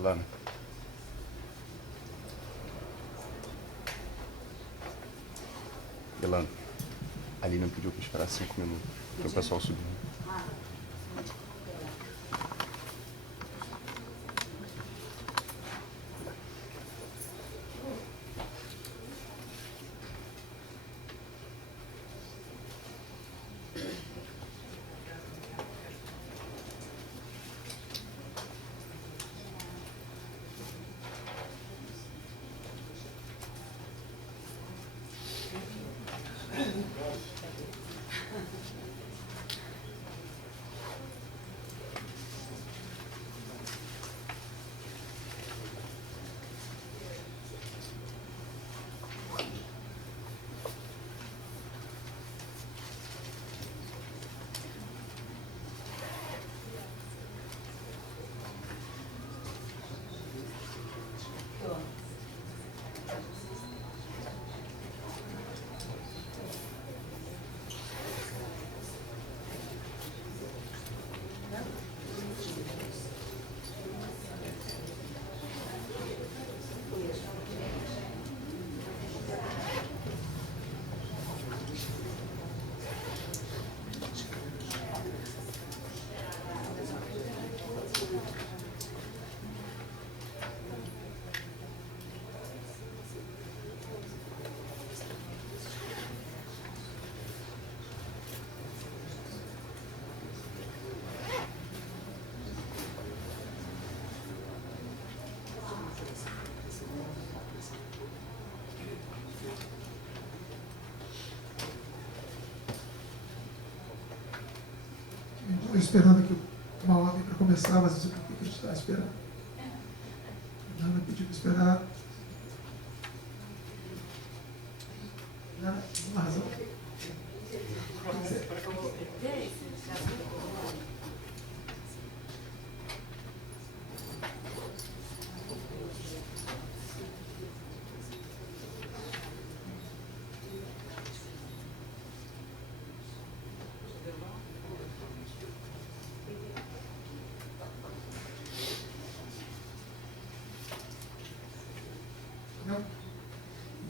Ilana. Ilana, a Lina pediu para esperar 5 minutos. Tem o pessoal subindo. Estou esperando aqui uma ordem para começar, mas não sei por que a gente está esperando. Nada pediu para esperar. Uma razão.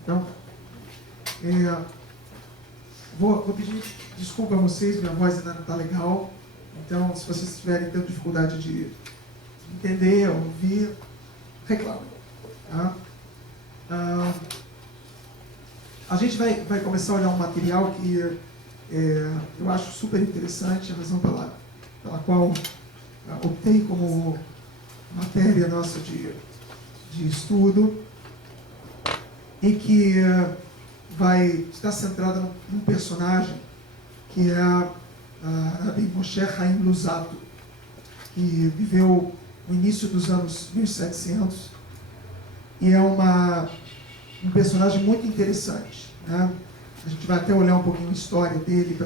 Então, vou pedir desculpa a vocês, minha voz ainda não está legal. Então, se vocês tiverem tanta dificuldade de entender, ouvir, reclamem. Tá? A gente vai começar a olhar um material que eu acho super interessante, a razão pela qual optei como matéria nossa de estudo, e que vai estar centrada num personagem que é Rabbi Moshe Chaim Luzzatto, que viveu no início dos anos 1700 e é um personagem muito interessante, né? A gente vai até olhar um pouquinho a história dele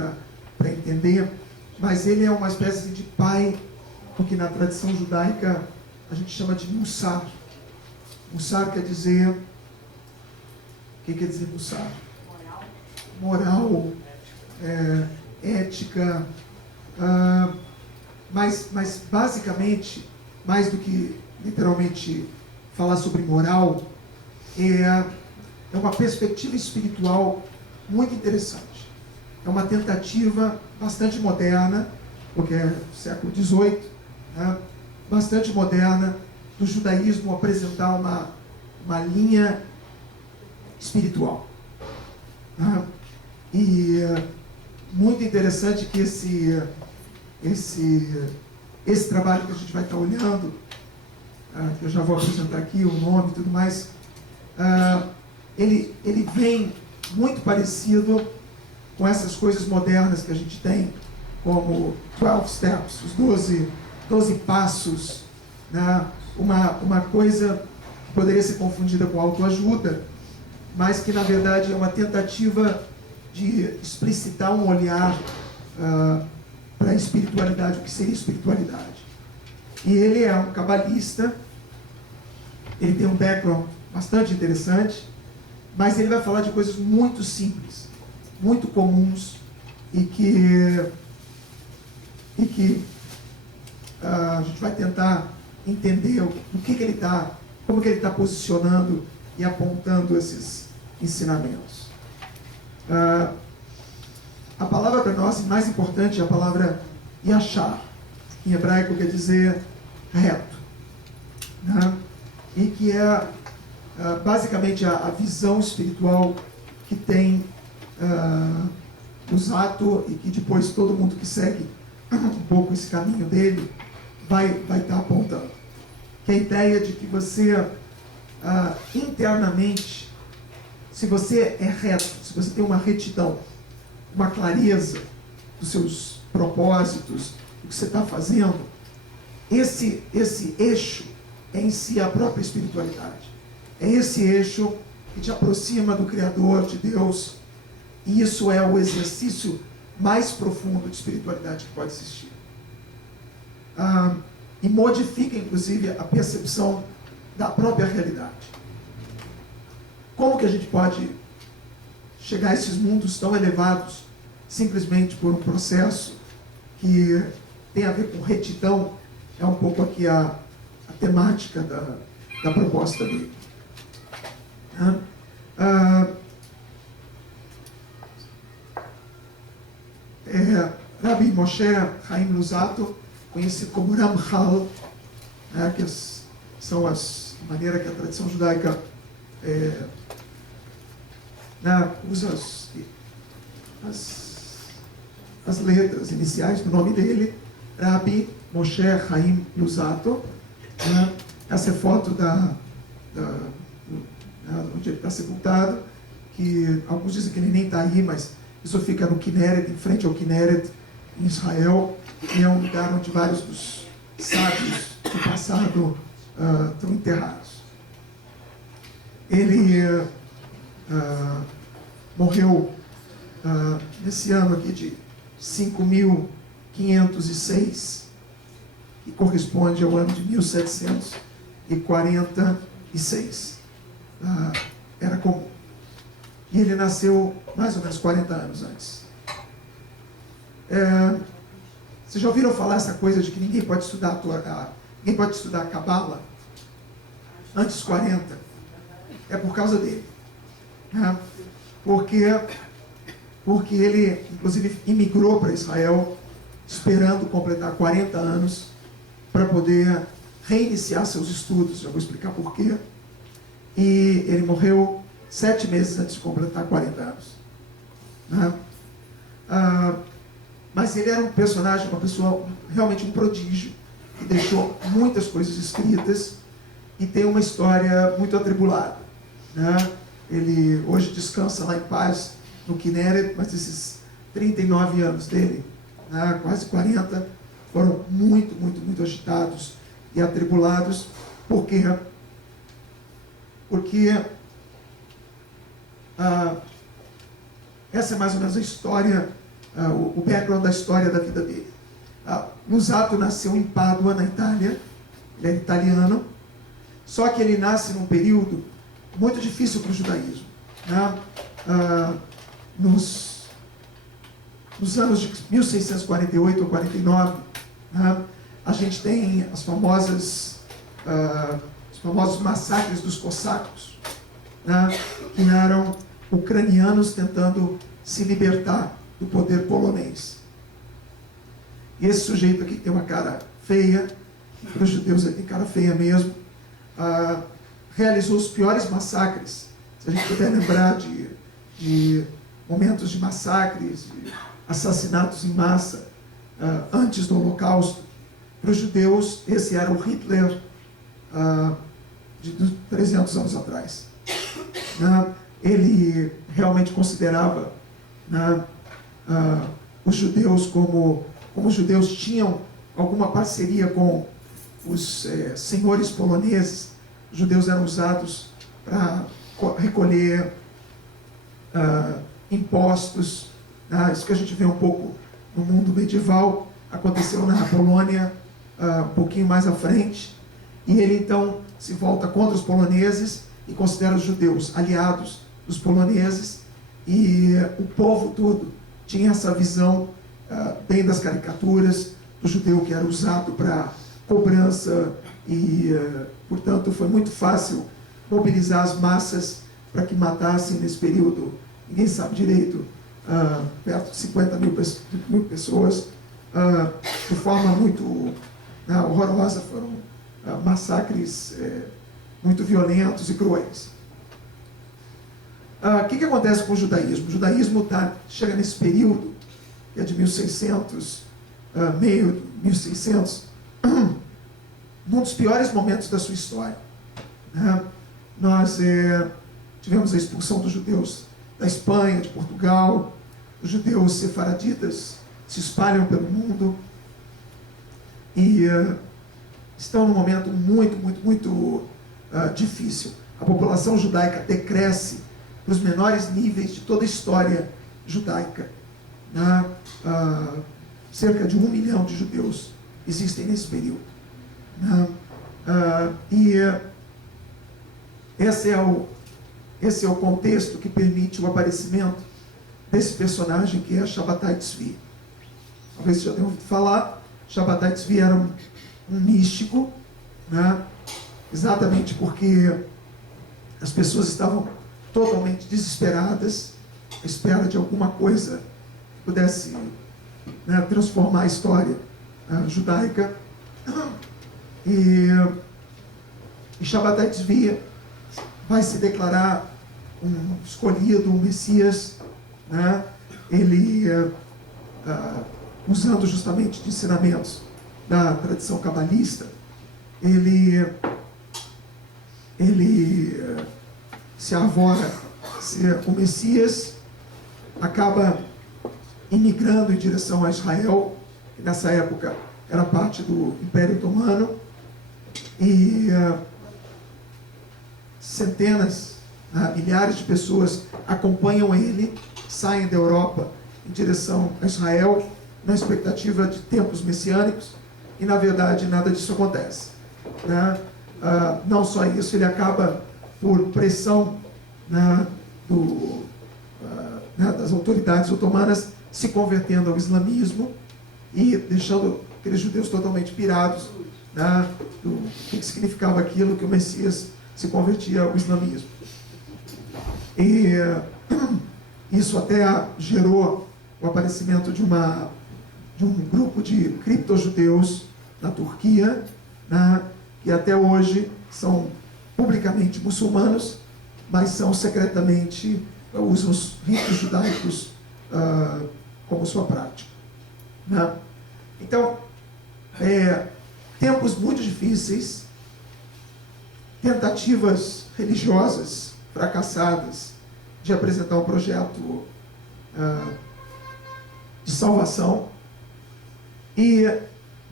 para entender, mas ele é uma espécie de pai, porque na tradição judaica a gente chama de Mussar. Mussar quer dizer... O que quer dizer Mussar? Moral, ética, mas basicamente, mais do que literalmente falar sobre moral, é uma perspectiva espiritual muito interessante. É uma tentativa bastante moderna, porque é do século XVIII, né, bastante moderna, do judaísmo apresentar uma linha espiritual. Né? E muito interessante que esse trabalho que a gente vai estar olhando, que eu já vou apresentar aqui o nome e tudo mais, ele vem muito parecido com essas coisas modernas que a gente tem, como 12 Steps, os 12 passos, né? Uma coisa que poderia ser confundida com autoajuda, mas que na verdade é uma tentativa de explicitar um olhar para a espiritualidade, o que seria espiritualidade. E ele é um cabalista, ele tem um background bastante interessante, mas ele vai falar de coisas muito simples, muito comuns, e que a gente vai tentar entender o que ele está, como que ele está posicionando e apontando esses ensinamentos. A palavra para nós mais importante é a palavra yashar, em hebraico quer dizer reto, né? E que é basicamente a visão espiritual que tem Luzzatto, e que depois todo mundo que segue um pouco esse caminho dele vai estar apontando. Que é a ideia de que você internamente, se você é reto, se você tem uma retidão, uma clareza dos seus propósitos, do que você está fazendo, esse eixo é em si a própria espiritualidade. É esse eixo que te aproxima do Criador, de Deus, e isso é o exercício mais profundo de espiritualidade que pode existir. E modifica, inclusive, a percepção da própria realidade. Como que a gente pode chegar a esses mundos tão elevados simplesmente por um processo que tem a ver com retidão? É um pouco aqui a temática da proposta dele. Rabbi Moshe Chaim Luzzatto, conhecido como Ramchal, que são a maneira que a tradição judaica usa as letras iniciais do nome dele, Rabbi Moshe Chaim Luzzatto. Essa é a foto onde ele está sepultado, que alguns dizem que ele nem está aí, mas isso fica no Kinneret, em frente ao Kinneret, em Israel, e é um lugar onde vários dos sábios do passado estão enterrados. Ele morreu nesse ano aqui de 5.506, que corresponde ao ano de 1746. Era comum. E ele nasceu mais ou menos 40 anos antes. Vocês já ouviram falar essa coisa de que ninguém pode estudar a Cabala antes dos 40? É por causa dele. Porque ele, inclusive, imigrou para Israel esperando completar 40 anos para poder reiniciar seus estudos. Eu vou explicar por quê. E ele morreu 7 meses antes de completar 40 anos. Mas ele era um personagem, uma pessoa, realmente um prodígio, que deixou muitas coisas escritas e tem uma história muito atribulada. Ele hoje descansa lá em paz no Kinneret, mas esses 39 anos dele, quase 40, foram muito, muito, muito agitados e atribulados. Por quê? Porque essa é mais ou menos a história, o background da história da vida dele. Luzzatto nasceu em Pádua, na Itália. Ele é italiano, só que ele nasce num período muito difícil para o judaísmo. Nos anos de 1648 ou 49, a gente tem os famosos massacres dos cossacos, que eram ucranianos tentando se libertar do poder polonês. E esse sujeito aqui, que tem uma cara feia, para os judeus ele tem cara feia mesmo, realizou os piores massacres. Se a gente puder lembrar de momentos de massacres, de assassinatos em massa antes do Holocausto, para os judeus esse era o Hitler de 300 anos atrás. Ele realmente considerava os judeus como os judeus tinham alguma parceria com os senhores poloneses. Os judeus eram usados para recolher impostos. Isso que a gente vê um pouco no mundo medieval, aconteceu na Polônia um pouquinho mais à frente, e ele então se volta contra os poloneses e considera os judeus aliados dos poloneses, e o povo todo tinha essa visão bem das caricaturas do judeu que era usado para cobrança, e portanto foi muito fácil mobilizar as massas para que matassem nesse período, ninguém sabe direito, perto de 50 mil pessoas, de forma muito horrorosa. Foram massacres muito violentos e cruéis. O que acontece com o judaísmo? O judaísmo chega nesse período, que é de 1600, meio de 1600, num dos piores momentos da sua história. Nós tivemos a expulsão dos judeus da Espanha, de Portugal. Os judeus sefaraditas se espalham pelo mundo e estão num momento muito difícil. A população judaica decresce para os menores níveis de toda a história judaica. Cerca de 1 milhão de judeus existem nesse período. Esse é o contexto que permite o aparecimento desse personagem que é Shabbatai Tzvi. Talvez você já tenha ouvido falar. Shabbatai Tzvi era um místico, exatamente porque as pessoas estavam totalmente desesperadas, à espera de alguma coisa que pudesse transformar a história judaica. E Shabbatai Tzvi vai se declarar um escolhido, um Messias, ele usando justamente de ensinamentos da tradição cabalista, ele se arvora ser o Messias, acaba imigrando em direção a Israel, que nessa época era parte do Império Otomano, e centenas, milhares de pessoas acompanham ele, saem da Europa em direção a Israel, na expectativa de tempos messiânicos, e na verdade nada disso acontece. Não só isso, ele acaba, por pressão das autoridades otomanas, se convertendo ao islamismo e deixando aqueles judeus totalmente pirados do que significava aquilo, que o Messias se convertia ao islamismo. E isso até gerou o aparecimento de um grupo de criptojudeus na Turquia, que até hoje são publicamente muçulmanos, mas são secretamente, usam os ritos judaicos como sua prática. Então, tempos muito difíceis, tentativas religiosas fracassadas de apresentar um projeto de salvação, e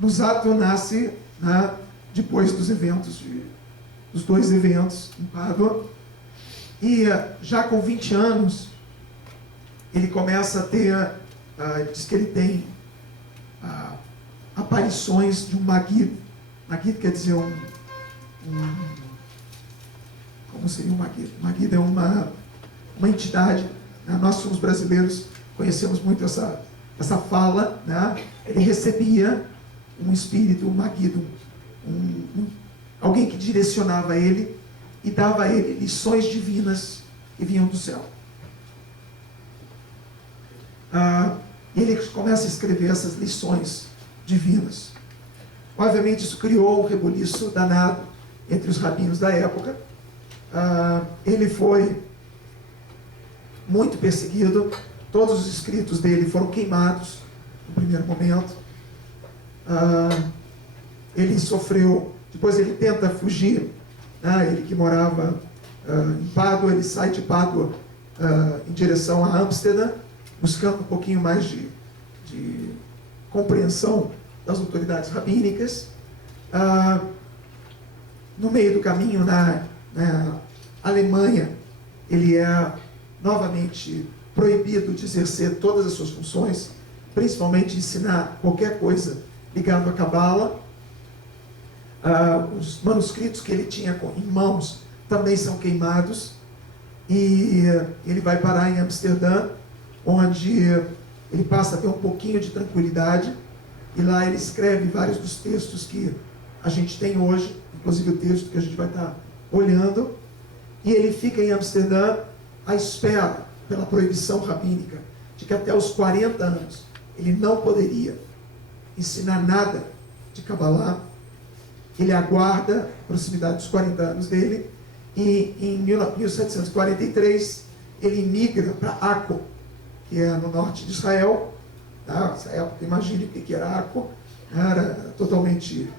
Luzzatto nasce depois dos dois eventos em Pádua, e já com 20 anos ele começa a ter, diz que ele tem aparições de um Maggid. Maggid quer dizer como seria um Maggid? Maggid é uma entidade, nós somos brasileiros, conhecemos muito essa fala, ele recebia um espírito, um Maggid, alguém que direcionava ele e dava a ele lições divinas que vinham do céu. Ele começa a escrever essas lições divinas. Obviamente isso criou um rebuliço danado entre os rabinos da época. Ele foi muito perseguido, todos os escritos dele foram queimados no primeiro momento. Ele sofreu, depois ele tenta fugir, ele que morava em Pádua, ele sai de Pádua em direção a Amsterdã, buscando um pouquinho mais de compreensão das autoridades rabínicas. No meio do caminho, na Alemanha, ele é novamente proibido de exercer todas as suas funções, principalmente ensinar qualquer coisa ligado à Cabala. Os manuscritos que ele tinha em mãos também são queimados, e ele vai parar em Amsterdã, onde ele passa a ter um pouquinho de tranquilidade, e lá ele escreve vários dos textos que a gente tem hoje, inclusive o texto que a gente vai estar olhando, e ele fica em Amsterdã à espera pela proibição rabínica de que até os 40 anos ele não poderia ensinar nada de Kabbalah. Ele aguarda a proximidade dos 40 anos dele, e em 1743 ele migra para Akko, que é no norte de Israel. Nessa época, imagine o que era Akko, era totalmente...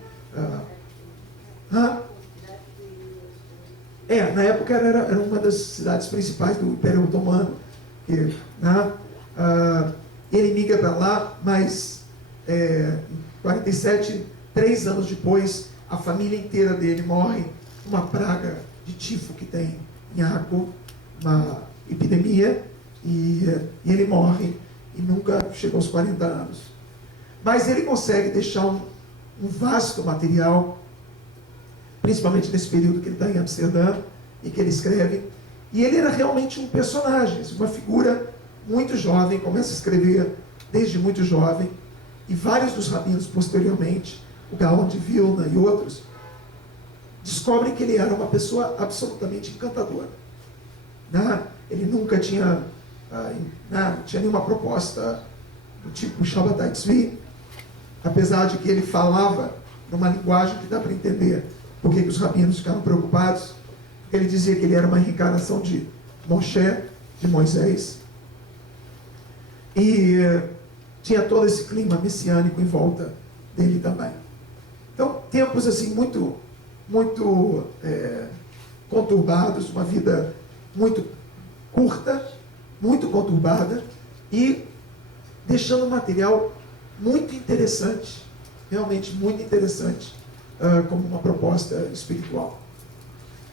na época era uma das cidades principais do Império Otomano. Ele migra para lá, mas em 47, 3 anos depois, a família inteira dele morre uma praga de tifo que tem em Akko, uma epidemia, e ele morre e nunca chegou aos 40 anos. Mas ele consegue deixar um vasto material, principalmente nesse período que ele está em Amsterdã e que ele escreve. E ele era realmente um personagem, uma figura muito jovem, começa a escrever desde muito jovem, e vários dos rabinos posteriormente, o Gaon de Vilna e outros, descobrem que ele era uma pessoa absolutamente encantadora. Ele nunca tinha, não tinha nenhuma proposta do tipo Shabbatai Tzvi, apesar de que ele falava numa linguagem que dá para entender por que os rabinos ficaram preocupados. Ele dizia que ele era uma reencarnação de Moshe, de Moisés, e tinha todo esse clima messiânico em volta dele também. Então, tempos assim muito conturbados, uma vida muito curta, muito conturbada, e deixando um material muito interessante, realmente muito interessante, como uma proposta espiritual.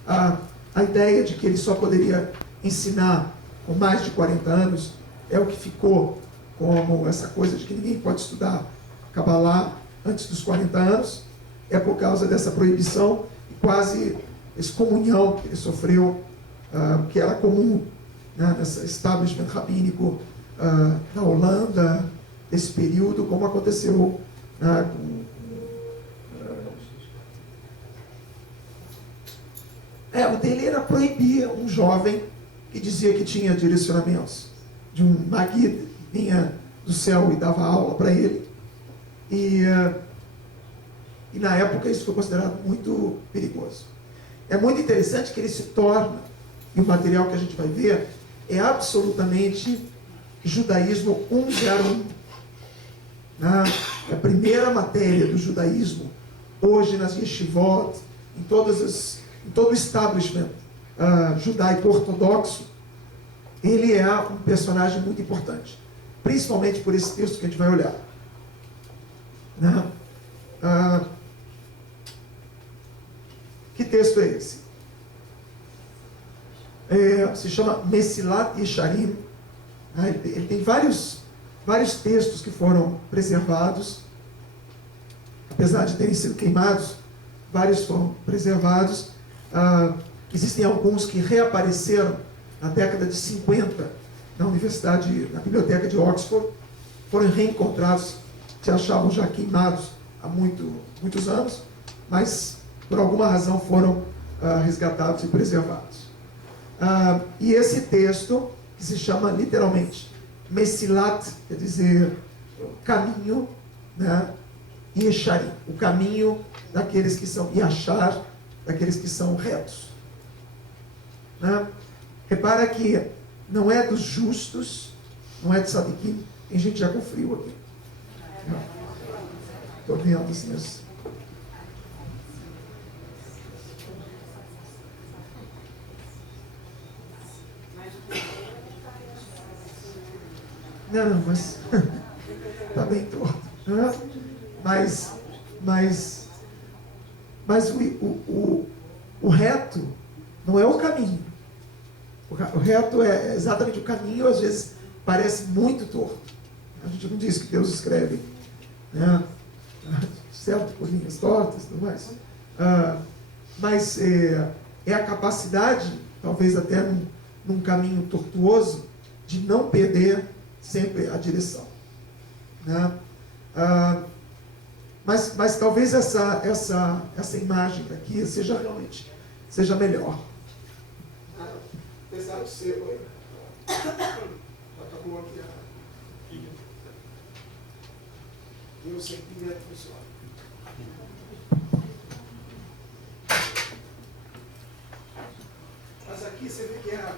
A ideia de que ele só poderia ensinar com mais de 40 anos é o que ficou como essa coisa de que ninguém pode estudar Kabbalah antes dos 40 anos, é por causa dessa proibição e quase excomunhão que ele sofreu, que era comum nesse establishment rabínico na Holanda, nesse período, como aconteceu o dele era proibir um jovem que dizia que tinha direcionamentos de um Maguid que vinha do céu e dava aula para ele. E na época isso foi considerado muito perigoso. É muito interessante que ele se torna, e o material que a gente vai ver, é absolutamente judaísmo 101. A primeira matéria do judaísmo, hoje nas yeshivot, em todo o establishment judaico ortodoxo, ele é um personagem muito importante, principalmente por esse texto que a gente vai olhar. Que texto é esse? Se chama Mesilat Yesharim. Ele tem vários textos que foram preservados, apesar de terem sido queimados, vários foram preservados. Existem alguns que reapareceram na década de 50 na na biblioteca de Oxford, foram reencontrados, se achavam já queimados há muitos anos, mas por alguma razão foram resgatados e preservados. E esse texto, que se chama literalmente Mesilat, quer dizer caminho, Yesharim, o caminho daqueles que são Yashar, daqueles que são retos. Repara que não é dos justos, não é de Sadiquim. Tem gente já com frio aqui. Estou vendo assim. Não, mas está bem torto. Mas o reto não é o caminho. O O reto é exatamente o caminho, às vezes parece muito torto. A gente não diz que Deus escreve, né, certo, por linhas tortas e tudo mais. Mas é a capacidade, talvez até num caminho tortuoso, de não perder sempre a direção. Né? Mas talvez essa imagem aqui seja melhor. Apesar de ser... Oi? Acabou aqui a... Eu sem pilha funciona. Mas aqui você vê que é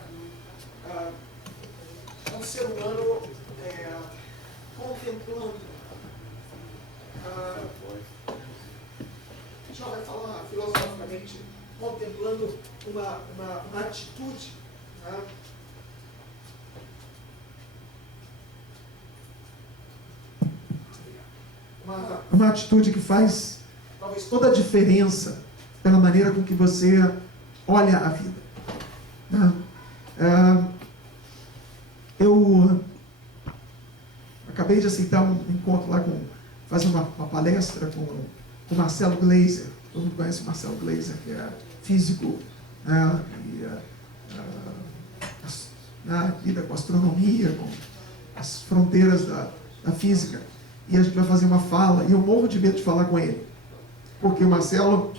um ser humano contemplando. Já vai falar filosoficamente, contemplando uma atitude. Né? Uma atitude que faz talvez toda a diferença pela maneira com que você olha a vida. Né? Eu acabei de aceitar um encontro lá fazer uma palestra com o Marcelo Gleiser. Todo mundo conhece o Marcelo Gleiser, que é físico, né, e lida com astronomia, com as fronteiras da física. E a gente vai fazer uma fala, e eu morro de medo de falar com ele, porque o Marcelo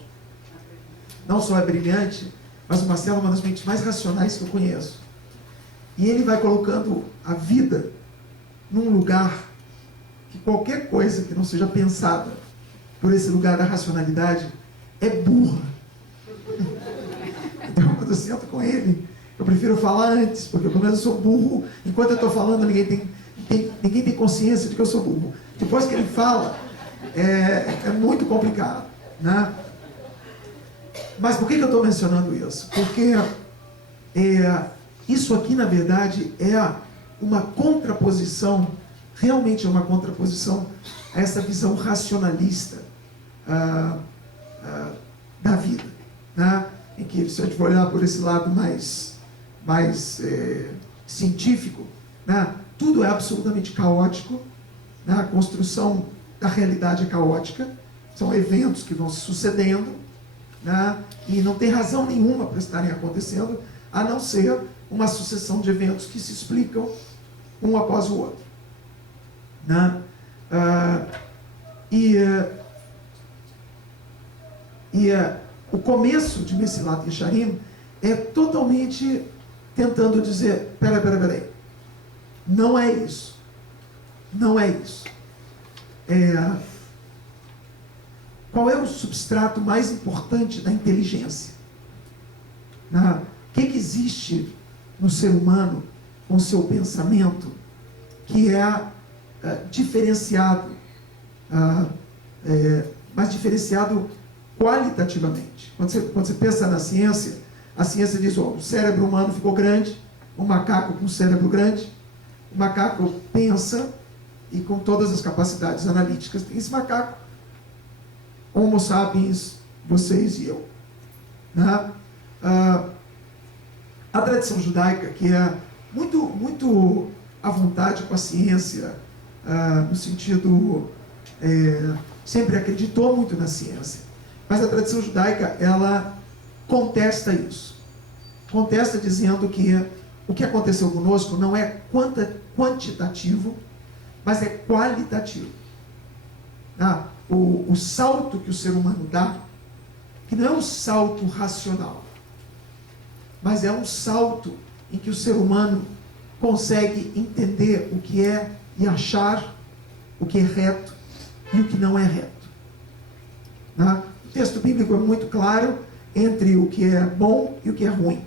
não só é brilhante, mas o Marcelo é uma das mentes mais racionais que eu conheço. E ele vai colocando a vida num lugar que qualquer coisa que não seja pensada por esse lugar da racionalidade é burra. Então, quando eu sento com ele, eu prefiro falar antes, porque pelo menos eu sou burro. Enquanto eu estou falando, ninguém tem consciência de que eu sou burro. Depois que ele fala, é muito complicado. Né? Mas por que eu estou mencionando isso? Porque isso aqui, na verdade, é uma contraposição, realmente é uma contraposição a essa visão racionalista da vida. Né? Em que, se a gente for olhar por esse lado mais científico, né? Tudo é absolutamente caótico, né? A construção da realidade é caótica, são eventos que vão se sucedendo, né? E não tem razão nenhuma para estarem acontecendo, a não ser uma sucessão de eventos que se explicam um após o outro. Né? O começo de Mesilat Yesharim é totalmente tentando dizer, peraí, não é isso. Não é isso. Qual é o substrato mais importante da inteligência? O que existe no ser humano, com o seu pensamento, que é diferenciado, mas diferenciado qualitativamente? Quando você pensa na ciência, a ciência diz, o cérebro humano ficou grande, um macaco com cérebro grande, o macaco pensa, e com todas as capacidades analíticas, tem esse macaco, Homo sapiens, vocês e eu. Né? A tradição judaica, que é muito à vontade com a ciência, no sentido, sempre acreditou muito na ciência, mas a tradição judaica, ela contesta isso. Contesta dizendo que o que aconteceu conosco não é quantitativo, mas é qualitativo. O salto que o ser humano dá, que não é um salto racional, mas é um salto em que o ser humano consegue entender o que é e achar o que é reto e o que não é reto. O texto bíblico é muito claro entre o que é bom e o que é ruim.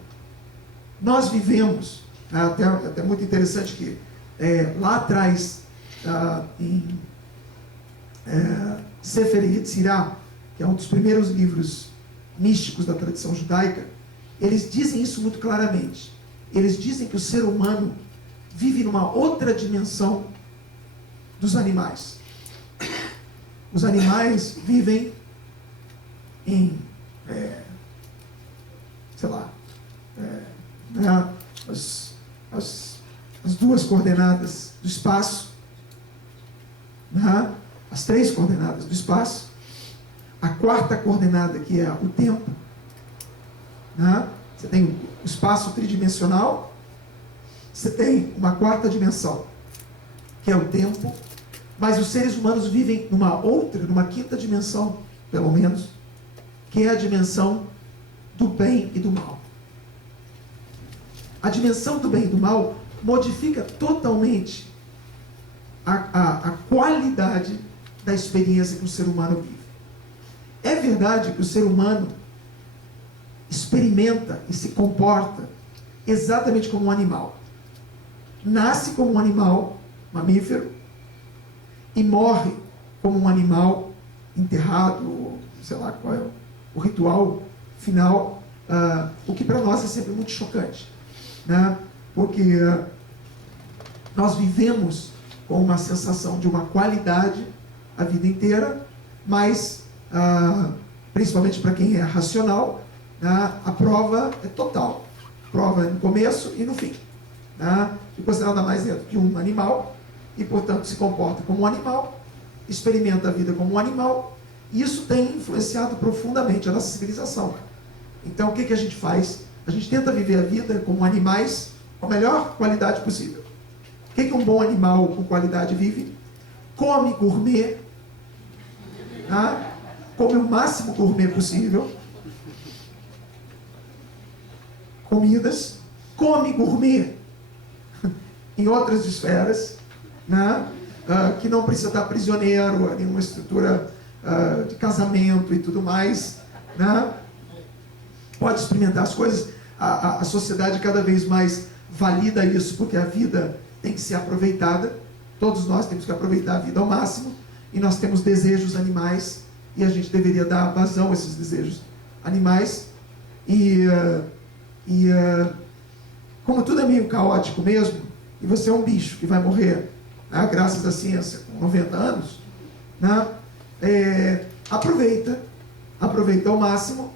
Nós vivemos, até muito interessante que lá atrás, em Sefer Yetzirah, que é um dos primeiros livros místicos da tradição judaica, eles dizem isso muito claramente. Eles dizem que o ser humano vive numa outra dimensão dos animais. Os animais vivem em, as duas coordenadas do espaço, né? As três coordenadas do espaço, a quarta coordenada, que é o tempo, né? Você tem o espaço tridimensional, você tem uma quarta dimensão, que é o tempo, mas os seres humanos vivem numa quinta dimensão, pelo menos, que é a dimensão do bem e do mal. A dimensão do bem e do mal modifica totalmente a qualidade da experiência que o ser humano vive. É verdade que o ser humano experimenta e se comporta exatamente como um animal. Nasce como um animal mamífero e morre como um animal enterrado, sei lá qual é o ritual final, o que para nós é sempre muito chocante, né? Porque nós vivemos com uma sensação de uma qualidade a vida inteira, mas principalmente para quem é racional, né, a prova é total. Prova no começo e no fim. Né? Ficou nada mais dentro que um animal e, portanto, se comporta como um animal, experimenta a vida como um animal, e isso tem influenciado profundamente a nossa civilização. Então, o que a gente faz? A gente tenta viver a vida como animais com a melhor qualidade possível. O que um bom animal com qualidade vive? Come gourmet, né? Come o máximo gourmet possível, comidas, come gourmet em outras esferas, né? Que não precisa estar prisioneiro a nenhuma estrutura de casamento e tudo mais, né? Pode experimentar as coisas. A sociedade cada vez mais valida isso, porque a vida tem que ser aproveitada. Todos nós temos que aproveitar a vida ao máximo, e nós temos desejos animais, e a gente deveria dar vazão a esses desejos animais. Como tudo é meio caótico mesmo, e você é um bicho que vai morrer, né, graças à ciência, com 90 anos, né, aproveita ao máximo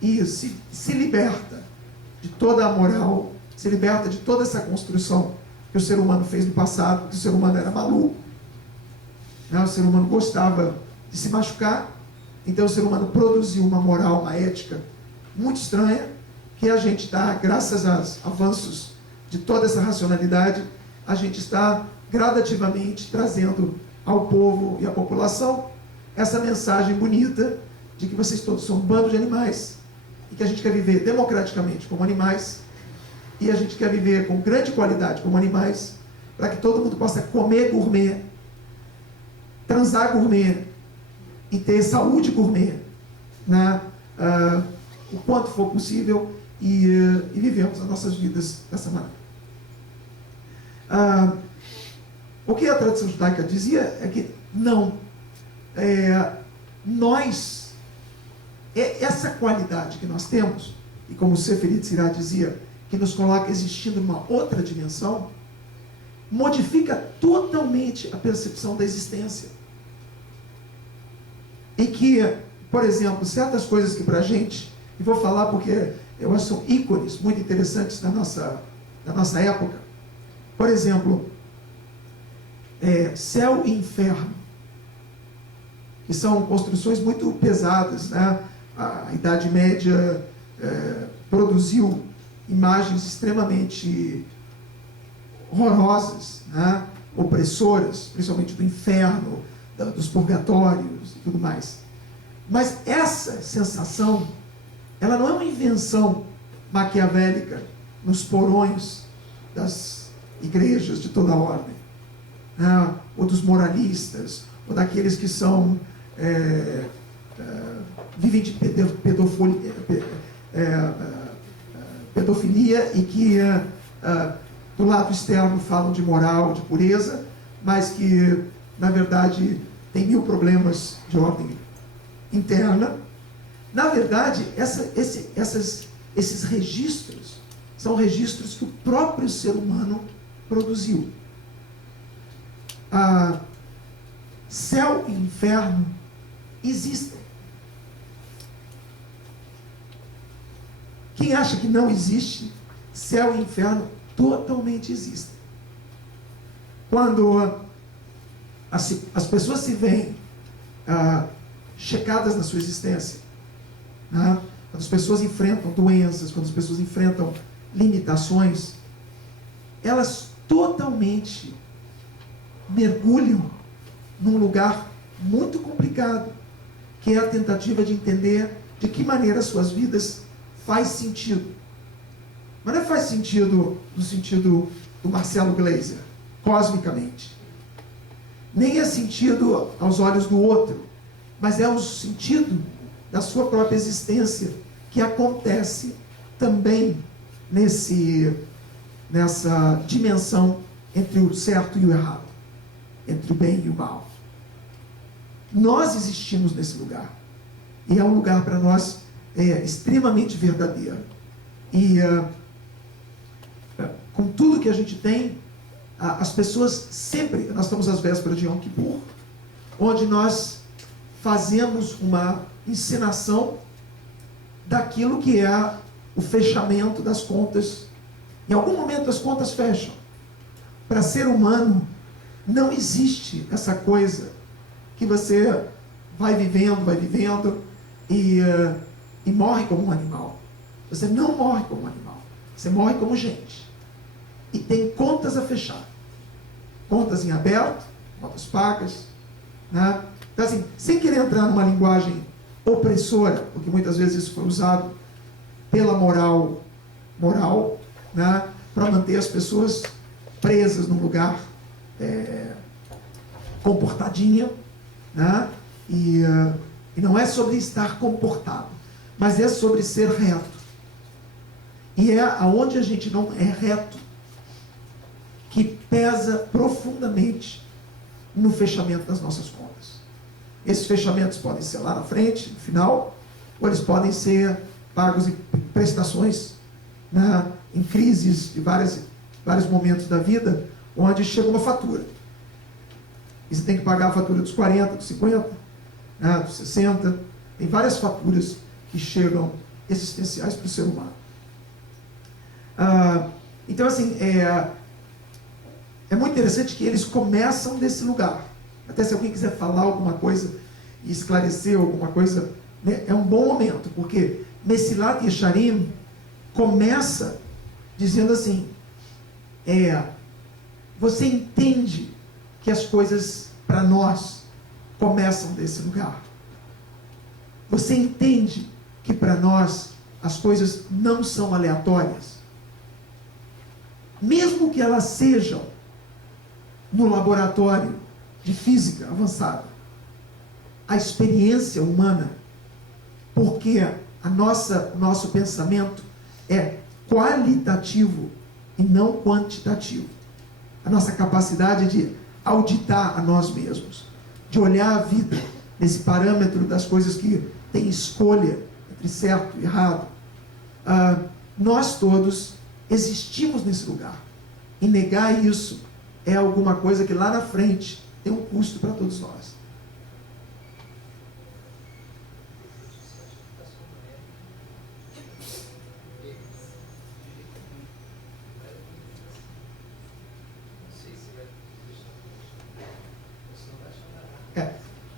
e se liberta de toda a moral, se liberta de toda essa construção que o ser humano fez no passado, que o ser humano era maluco, né, o ser humano gostava de se machucar. Então o ser humano produziu uma moral, uma ética muito estranha, que a gente está, graças aos avanços de toda essa racionalidade, a gente está gradativamente trazendo ao povo e à população essa mensagem bonita de que vocês todos são um bando de animais, e que a gente quer viver democraticamente como animais, e a gente quer viver com grande qualidade como animais, para que todo mundo possa comer gourmet, transar gourmet e ter saúde gourmet, né? O quanto for possível, e vivemos as nossas vidas dessa maneira. O que a tradição judaica dizia é que não, essa qualidade que nós temos, e como o Sefer Yetzirah dizia, que nos coloca existindo numa outra dimensão, modifica totalmente a percepção da existência. E que, por exemplo, certas coisas que para a gente, e vou falar porque eu acho que são ícones muito interessantes da nossa época. Por exemplo, céu e inferno, que são construções muito pesadas, né? A Idade Média produziu imagens extremamente horrorosas, né? Opressoras, principalmente do inferno, dos purgatórios e tudo mais. Mas essa sensação, ela não é uma invenção maquiavélica nos porões das igrejas de toda a ordem, né? Ou dos moralistas, ou daqueles que são vivem de pedofilia e que do lado externo falam de moral, de pureza, mas que na verdade tem 1000 problemas de ordem interna. Na verdade, esses registros são registros que o próprio ser humano produziu. Céu e inferno existem. Quem acha que não existe céu e inferno totalmente existem. Quando as pessoas se veem checadas na sua existência, né? Quando as pessoas enfrentam doenças, quando as pessoas enfrentam limitações, elas totalmente mergulham num lugar muito complicado, que é a tentativa de entender de que maneira suas vidas faz sentido. Mas não é faz sentido no sentido do Marcelo Gleiser, cosmicamente. Nem é sentido aos olhos do outro, mas é o sentido da sua própria existência, que acontece também nessa dimensão entre o certo e o errado, entre o bem e o mal. Nós existimos nesse lugar, e é um lugar para nós extremamente verdadeiro. E com tudo que a gente tem, as pessoas sempre, nós estamos às vésperas de Yom Kippur, onde nós fazemos uma encenação daquilo que é o fechamento das contas. Em algum momento as contas fecham. Para ser humano, não existe essa coisa que você vai vivendo e morre como um animal. Você não morre como um animal. Você morre como gente. E tem contas a fechar. Contas em aberto, contas pagas, né? Então, assim, sem querer entrar numa linguagem opressora, porque muitas vezes isso foi usado pela moral, né, para manter as pessoas presas num lugar comportadinha, né? E não é sobre estar comportado, mas é sobre ser reto. E é aonde a gente não é reto que pesa profundamente no fechamento das nossas contas. Esses fechamentos podem ser lá na frente, no final, ou eles podem ser pagos em prestações, né, em crises de vários momentos da vida, onde chega uma fatura. E você tem que pagar a fatura dos 40, dos 50, né, dos 60. Tem várias faturas que chegam existenciais para o ser humano. Então, assim, é muito interessante que eles começam desse lugar. Até se alguém quiser falar alguma coisa e esclarecer alguma coisa, né, é um bom momento, porque Mesilat Yesharim começa dizendo assim, você entende que as coisas para nós começam desse lugar. Você entende que para nós as coisas não são aleatórias. Mesmo que elas sejam no laboratório de física avançada, a experiência humana, porque o nosso pensamento é qualitativo e não quantitativo. A nossa capacidade de auditar a nós mesmos, de olhar a vida nesse parâmetro das coisas que tem escolha entre certo e errado. Nós todos existimos nesse lugar. E negar isso é alguma coisa que lá na frente tem um custo para todos nós.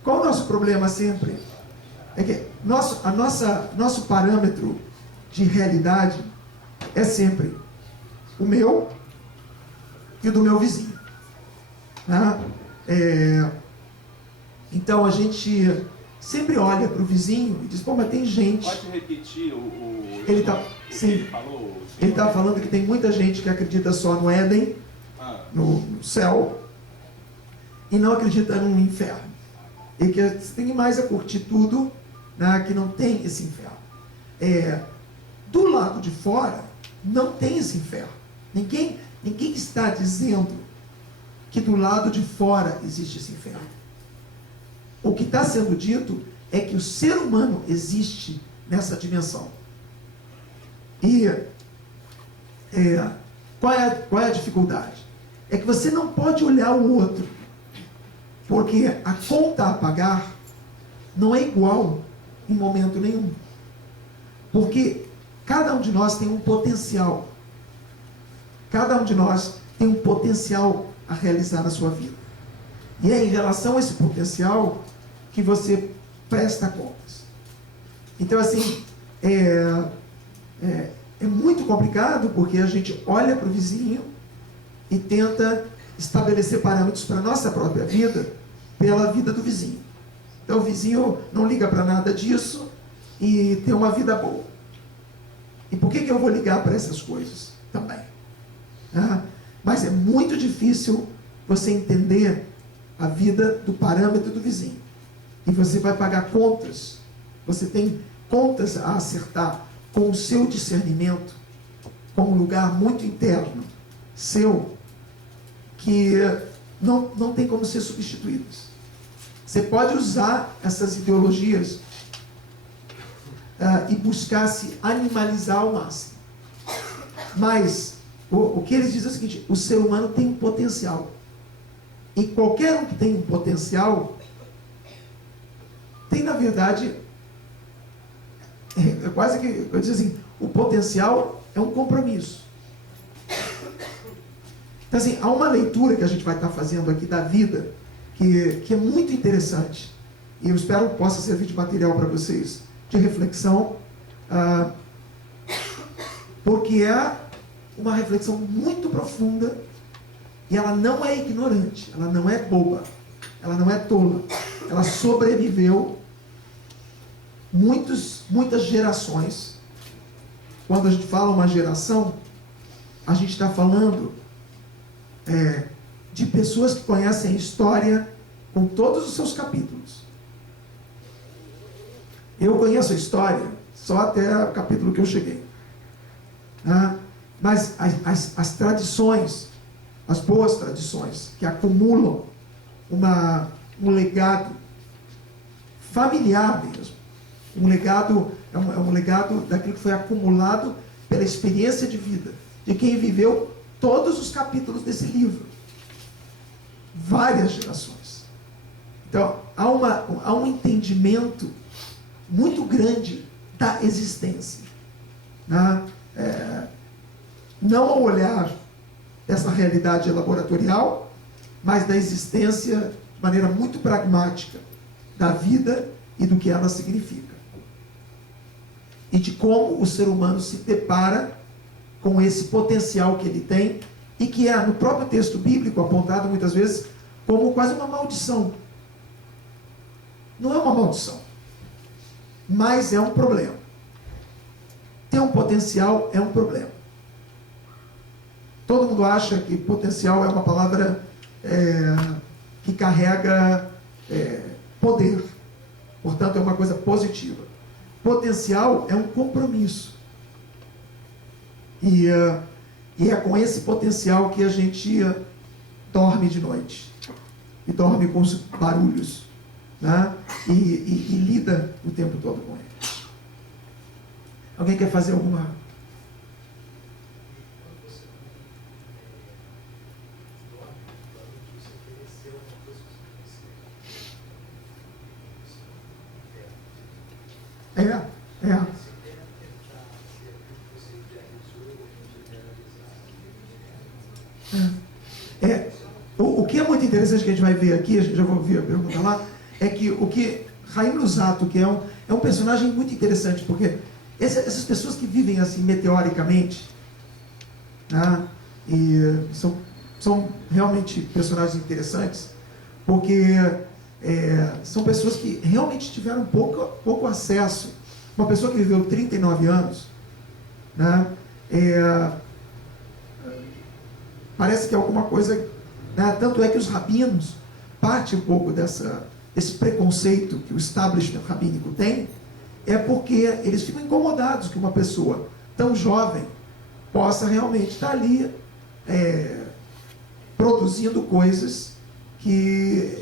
Qual o nosso problema sempre? É que nosso parâmetro de realidade é sempre o meu e o do meu vizinho. Né? Então a gente sempre olha para o vizinho e diz, pô, mas tem gente. Pode repetir ele falou? Ele está falando que tem muita gente que acredita só no Éden, no céu, e não acredita no inferno. E que tem mais a curtir tudo, né, que não tem esse inferno. Do lado de fora, não tem esse inferno. Ninguém está dizendo que do lado de fora existe esse inferno. O que está sendo dito é que o ser humano existe nessa dimensão. E qual é a dificuldade? É que você não pode olhar o outro, porque a conta a pagar não é igual em momento nenhum. Porque cada um de nós tem um potencial Cada um de nós tem um potencial a realizar na sua vida. E é em relação a esse potencial que você presta contas. Então, assim, é muito complicado, porque a gente olha para o vizinho e tenta estabelecer parâmetros para a nossa própria vida pela vida do vizinho. Então o vizinho não liga para nada disso e tem uma vida boa. E por que eu vou ligar para essas coisas também? Mas é muito difícil você entender a vida do parâmetro do vizinho. E você vai pagar contas. Você tem contas a acertar com o seu discernimento, com um lugar muito interno seu, que não tem como ser substituídos. Você pode usar essas ideologias e buscar se animalizar ao máximo. Mas o que eles dizem é o seguinte: o ser humano tem um potencial. E qualquer um que tem um potencial tem, na verdade, quase que eu digo assim, o potencial é um compromisso. Então, assim, há uma leitura que a gente vai estar fazendo aqui da vida que é muito interessante. E eu espero que possa servir de material para vocês, de reflexão, porque é uma reflexão muito profunda e ela não é ignorante, ela não é boba, ela não é tola. Ela sobreviveu muitas gerações. Quando a gente fala uma geração, a gente está falando de pessoas que conhecem a história com todos os seus capítulos. Eu conheço a história só até o capítulo que eu cheguei. Mas as tradições, as boas tradições, que acumulam um legado familiar mesmo, um legado, é um legado daquilo que foi acumulado pela experiência de vida, de quem viveu todos os capítulos desse livro. Várias gerações. Então, há um entendimento muito grande da existência. Não ao olhar dessa realidade laboratorial, mas da existência de maneira muito pragmática da vida e do que ela significa. E de como o ser humano se depara com esse potencial que ele tem e que é, no próprio texto bíblico, apontado muitas vezes como quase uma maldição. Não é uma maldição, mas é um problema. Ter um potencial é um problema. Todo mundo acha que potencial é uma palavra que carrega poder, portanto é uma coisa positiva. Potencial é um compromisso. E é com esse potencial que a gente dorme de noite. E dorme com os barulhos. E lida o tempo todo com ele. Alguém quer fazer alguma... O que é muito interessante que a gente vai ver aqui, a gente já vai ouvir a pergunta lá, é que o que Haim Luzzatto, que é um personagem muito interessante, porque essas pessoas que vivem assim meteoricamente, e são realmente personagens interessantes, porque são pessoas que realmente tiveram pouco acesso. Uma pessoa que viveu 39 anos, parece que é alguma coisa, tanto é que os rabinos partem um pouco desse preconceito que o establishment rabínico tem, é porque eles ficam incomodados que uma pessoa tão jovem possa realmente estar ali produzindo coisas que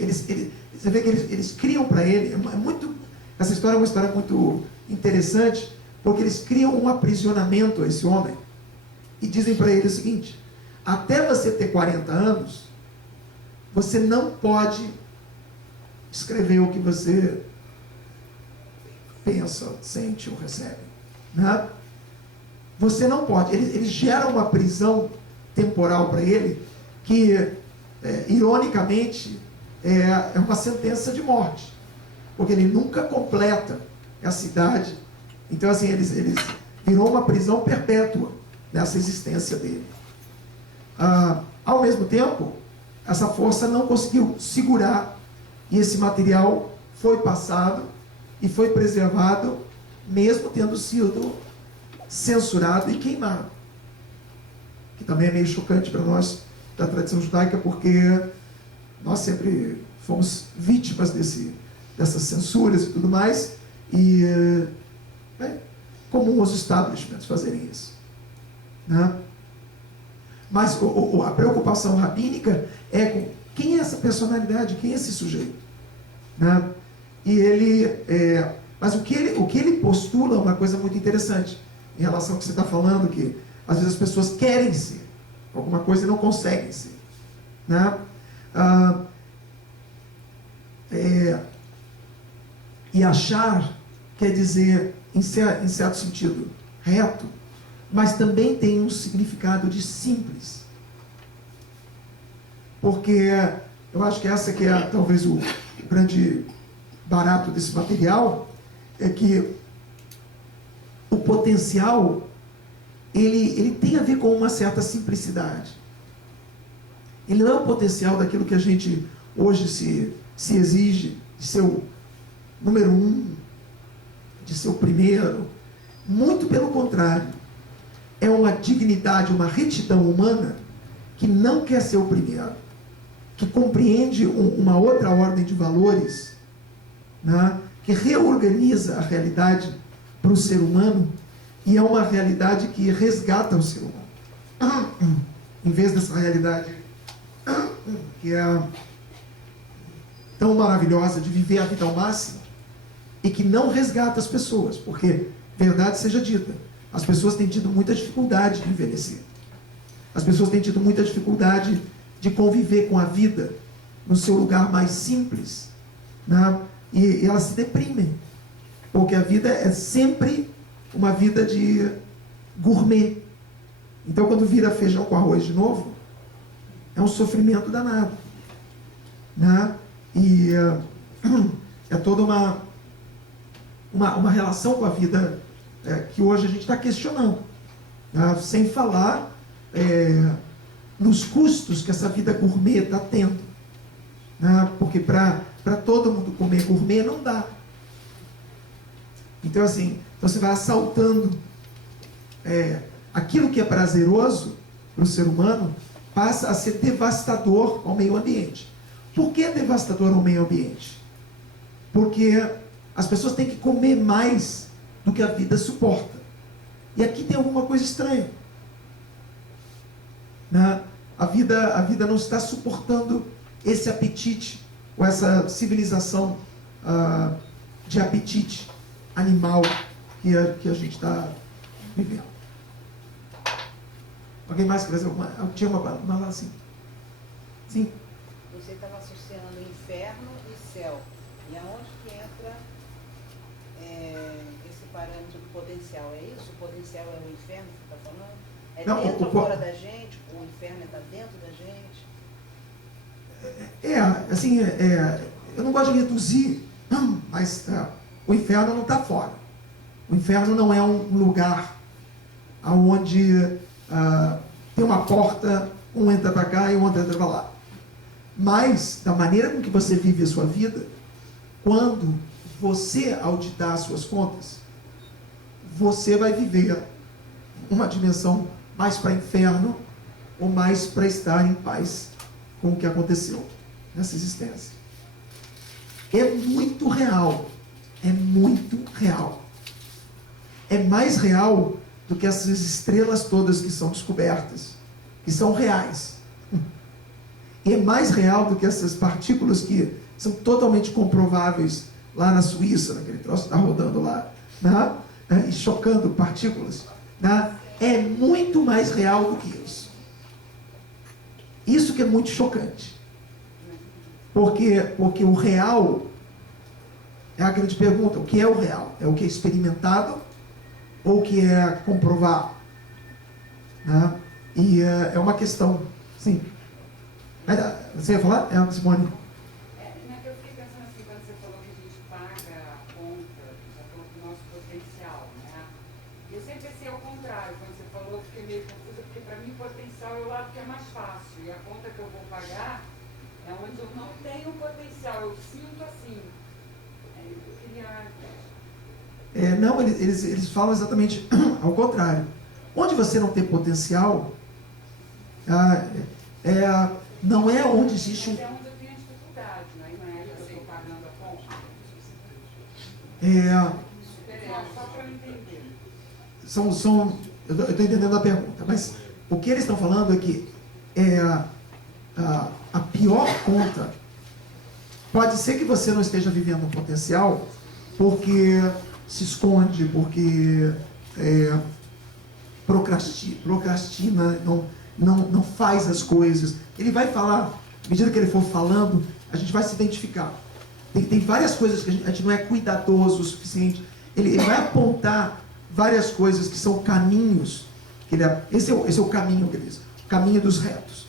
você vê que eles criam para ele. Essa história é uma história muito interessante, porque eles criam um aprisionamento a esse homem e dizem para ele o seguinte: até você ter 40 anos, você não pode escrever o que você pensa, sente ou recebe. Você não pode. Eles geram uma prisão temporal para ele, que, ironicamente, é uma sentença de morte, porque ele nunca completa essa idade. Então, assim, eles virou uma prisão perpétua nessa existência dele. Ao mesmo tempo, essa força não conseguiu segurar, e esse material foi passado e foi preservado, mesmo tendo sido censurado e queimado. Que também é meio chocante para nós da tradição judaica, porque nós sempre fomos vítimas dessas censuras e tudo mais, e é comum os establishments fazerem isso, né? Mas a preocupação rabínica é com quem é essa personalidade, quem é esse sujeito, né? E mas o que ele postula é uma coisa muito interessante em relação ao que você está falando, que às vezes as pessoas querem ser alguma coisa e não conseguem ser, né? E achar quer dizer, em certo sentido, reto, mas também tem um significado de simples. Porque eu acho que essa que é talvez o grande barato desse material, é que o potencial ele tem a ver com uma certa simplicidade. Ele não é o potencial daquilo que a gente hoje se exige, de ser o número 1, de ser o primeiro. Muito pelo contrário. É uma dignidade, uma retidão humana que não quer ser o primeiro, que compreende uma outra ordem de valores, né, que reorganiza a realidade para o ser humano, e é uma realidade que resgata o ser humano, em vez dessa realidade que é tão maravilhosa de viver a vida ao máximo e que não resgata as pessoas, porque, verdade seja dita, as pessoas têm tido muita dificuldade de envelhecer. As pessoas têm tido muita dificuldade de conviver com a vida no seu lugar mais simples, né? E elas se deprimem, porque a vida é sempre uma vida de gourmet. Então, quando vira feijão com arroz de novo, é um sofrimento danado, né? E é toda uma relação com a vida que hoje a gente está questionando, né? Sem falar nos custos que essa vida gourmet está tendo, né? Porque para todo mundo comer gourmet não dá. Então, assim, você vai assaltando aquilo que é prazeroso para o ser humano, passa a ser devastador ao meio ambiente. Por que é devastador ao meio ambiente? Porque as pessoas têm que comer mais do que a vida suporta. E aqui tem alguma coisa estranha, né? A vida não está suportando esse apetite, ou essa civilização de apetite animal que a gente está vivendo. Alguém mais quer fazer alguma? Tinha uma lá assim. Sim. Você estava associando inferno e céu. E aonde que entra esse parâmetro do potencial? É isso? O potencial é o inferno que você está falando? É Não, dentro ou fora da gente? O inferno está dentro da gente? Assim, eu não gosto de reduzir, mas o inferno não está fora. O inferno não é um lugar onde tem uma porta, um entra para cá e o outro entra para lá. Mas, da maneira com que você vive a sua vida, quando você auditar as suas contas, você vai viver uma dimensão mais para inferno ou mais para estar em paz com o que aconteceu nessa existência. É muito real. É muito real. É mais real do que essas estrelas todas que são descobertas, que são reais. E é mais real do que essas partículas que são totalmente comprováveis lá na Suíça, naquele troço que está rodando lá, né? E chocando partículas, né? É muito mais real do que isso. Isso que é muito chocante. Porque o real é a grande pergunta: o que é o real? É o que é experimentado ou o que é comprovado? Né? E é uma questão, sim. Você ia falar? Simone? Eu fiquei pensando assim, quando você falou que a gente paga a conta do nosso potencial, né? Eu sempre pensei ao contrário, quando você falou, eu fiquei meio confusa, porque para mim o potencial é o lado que é mais fácil, e a conta que eu vou pagar é onde eu não tenho potencial, eu sinto assim. Eu queria... Não, eles falam exatamente ao contrário. Onde você não tem potencial, não é onde existe Mas é onde eu tenho dificuldade, né? Não é que eu estou pagando a conta. Só para eu entender. Eu estou entendendo a pergunta, mas o que eles estão falando é que a pior conta pode ser que você não esteja vivendo um potencial porque se esconde, porque procrastina, não faz as coisas. Ele vai falar, à medida que ele for falando, a gente vai se identificar. Tem várias coisas que a gente não é cuidadoso o suficiente. Ele vai apontar várias coisas que são caminhos. Esse é o caminho que ele diz, o caminho dos retos.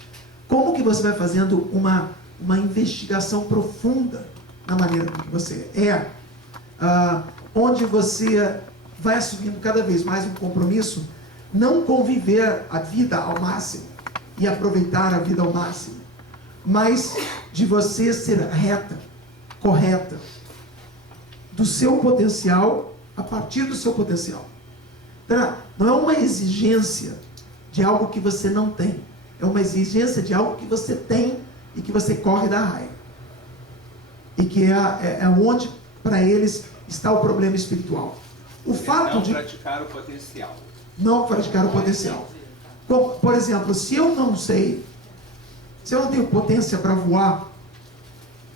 Como que você vai fazendo uma investigação profunda na maneira como você é, onde você vai assumindo cada vez mais um compromisso, não conviver a vida ao máximo e aproveitar a vida ao máximo, mas de você ser reta, correta, do seu potencial, a partir do seu potencial. Não é uma exigência de algo que você não tem, é uma exigência de algo que você tem e que você corre da raia. E que é onde, para eles, está o problema espiritual. O fato de praticar o potencial. Não praticar o potencial. Como, por exemplo, se eu não tenho potência para voar,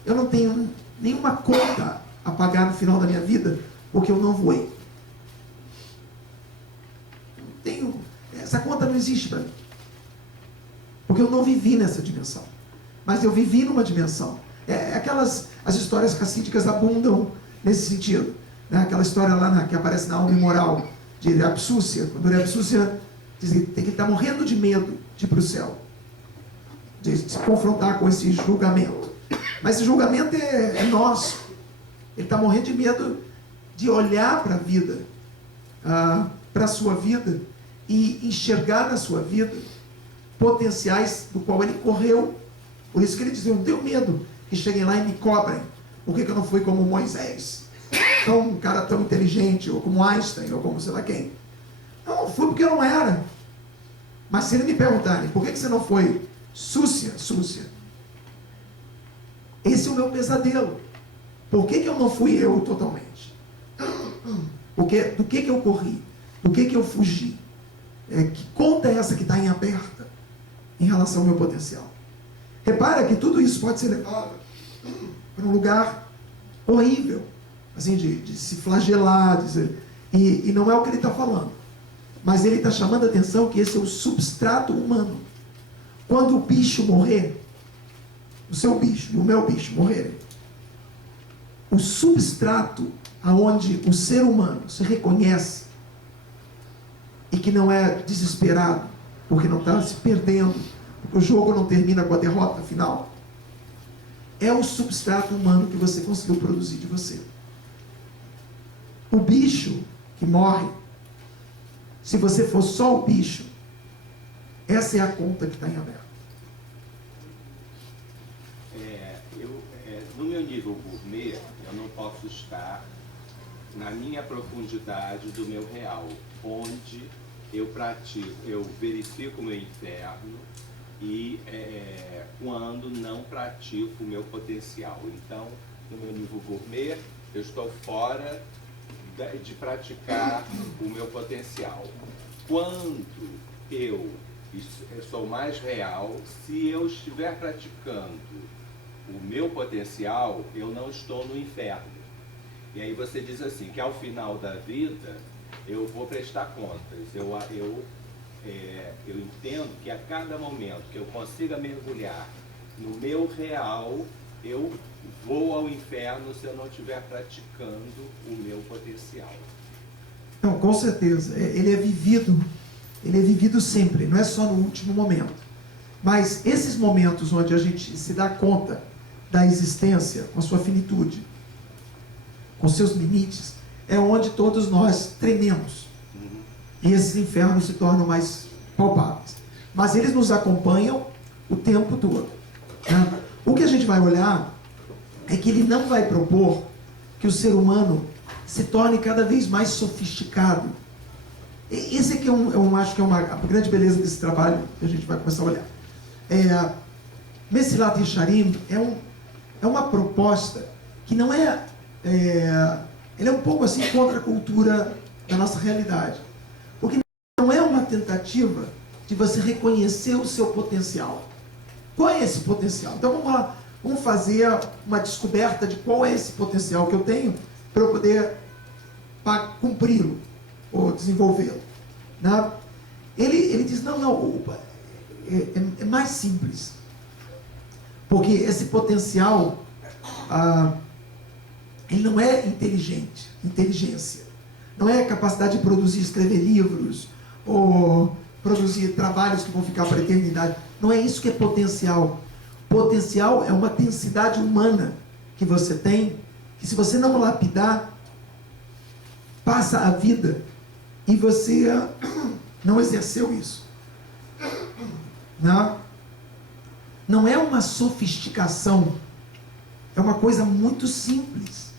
eu não tenho nenhuma conta a pagar no final da minha vida, porque eu não voei. Essa conta não existe para mim. Porque eu não vivi nessa dimensão. Mas eu vivi numa dimensão. As histórias racídicas abundam nesse sentido. Né? Aquela história lá que aparece na Alma Imoral, de Uriapsúcia. Quando Uriapsúcia diz que ele está morrendo de medo de ir para o céu. De se confrontar com esse julgamento. Mas esse julgamento é nosso. Ele está morrendo de medo de olhar para a vida, para a sua vida, e enxergar na sua vida potenciais do qual ele correu. Por isso que ele diz, eu não tenho medo que cheguem lá e me cobrem. Por que eu não fui como Moisés? Não um cara tão inteligente, ou como Einstein, ou como sei lá quem. Não, fui porque eu não era. Mas se ele me perguntarem, por que você não foi Súcia? Esse é o meu pesadelo. Por que eu não fui eu totalmente? Do que eu corri? Do que eu fugi? Que conta é essa que está em aberta em relação ao meu potencial? Repara que tudo isso pode ser levado para um lugar horrível, assim, de se flagelar, e não é o que ele está falando. Mas ele está chamando a atenção que esse é o substrato humano. Quando o bicho morrer, o seu bicho e o meu bicho morrerem, o substrato aonde o ser humano se reconhece e que não é desesperado, porque não está se perdendo, porque o jogo não termina com a derrota final, é o substrato humano que você conseguiu produzir de você. O bicho que morre, se você for só o bicho, essa é a conta que está em aberto. No meu nível gourmet, eu não posso estar na minha profundidade do meu real, onde eu verifico o meu inferno e quando não pratico o meu potencial. Então, no meu nível gourmet, eu estou fora de praticar o meu potencial. Quando eu sou mais real, se eu estiver praticando o meu potencial, eu não estou no inferno. E aí você diz assim, que ao final da vida, eu vou prestar contas. Eu entendo que a cada momento que eu consiga mergulhar no meu real, eu vou ao inferno se eu não estiver praticando o meu potencial. Então, com certeza, ele é vivido ele é vivido sempre, não é só no último momento. Mas esses momentos onde a gente se dá conta da existência, com a sua finitude, com seus limites, é onde todos nós trememos. E esses infernos se tornam mais palpáveis. Mas eles nos acompanham o tempo todo, né? O que a gente vai olhar é que ele não vai propor que o ser humano se torne cada vez mais sofisticado. Esse aqui eu acho que é a grande beleza desse trabalho que a gente vai começar a olhar. Mesilat Yesharim é uma proposta que não é... ele é um pouco assim contra a cultura da nossa realidade. Porque não é uma tentativa de você reconhecer o seu potencial. Qual é esse potencial? Então vamos lá, vamos fazer uma descoberta de qual é esse potencial que eu tenho para eu poder cumpri-lo ou desenvolvê-lo, né? Ele diz, não, é mais simples. Porque esse potencial, ele não é inteligência. Não é capacidade de produzir, escrever livros, ou produzir trabalhos que vão ficar para a eternidade. Não é isso que é potencial. Potencial é uma densidade humana que você tem, que se você não lapidar, passa a vida e você não exerceu isso. Não é uma sofisticação, é uma coisa muito simples,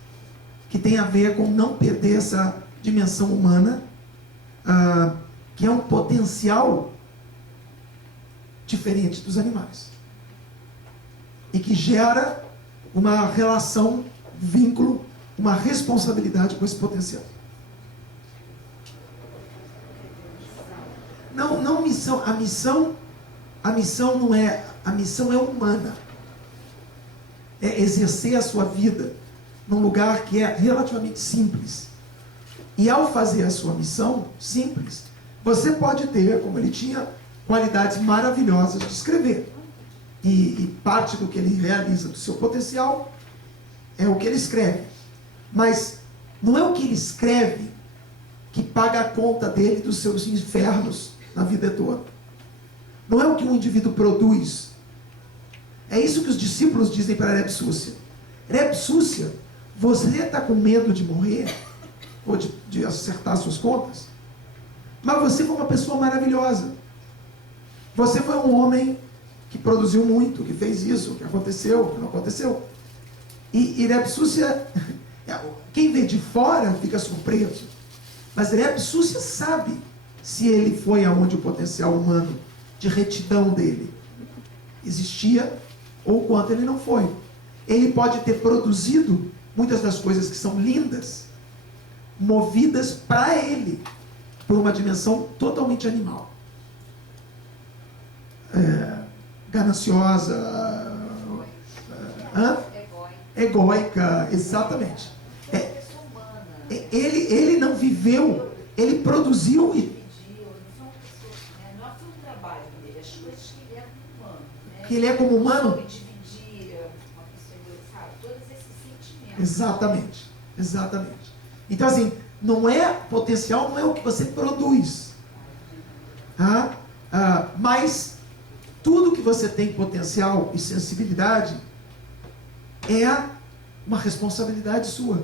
que tem a ver com não perder essa dimensão humana, que é um potencial diferente dos animais. E que gera uma relação, vínculo, uma responsabilidade com esse potencial. Não missão. A missão não é... A missão é humana. É exercer a sua vida num lugar que é relativamente simples. E ao fazer a sua missão simples, você pode ter, como ele tinha, qualidades maravilhosas de escrever. E parte do que ele realiza do seu potencial é o que ele escreve. Mas não é o que ele escreve que paga a conta dele dos seus infernos na vida toda. Não é o que um indivíduo produz. É isso que os discípulos dizem para Reb Súcia. Reb Súcia, você está com medo de morrer? Ou de acertar suas contas? Mas você foi uma pessoa maravilhosa. Você foi um homem que produziu muito, que fez isso, que aconteceu, que não aconteceu. E Reb Súcia, quem vê de fora fica surpreso. Mas Reb Súcia sabe se ele foi aonde o potencial humano de retidão dele existia ou quanto ele não foi. Ele pode ter produzido muitas das coisas que são lindas, movidas para ele por uma dimensão totalmente animal. Gananciosa, egóica, exatamente. Ele não viveu, ele produziu e que ele é como humano. Exatamente. Então assim, não é potencial, não é o que você produz, mas tudo que você tem potencial e sensibilidade é uma responsabilidade sua.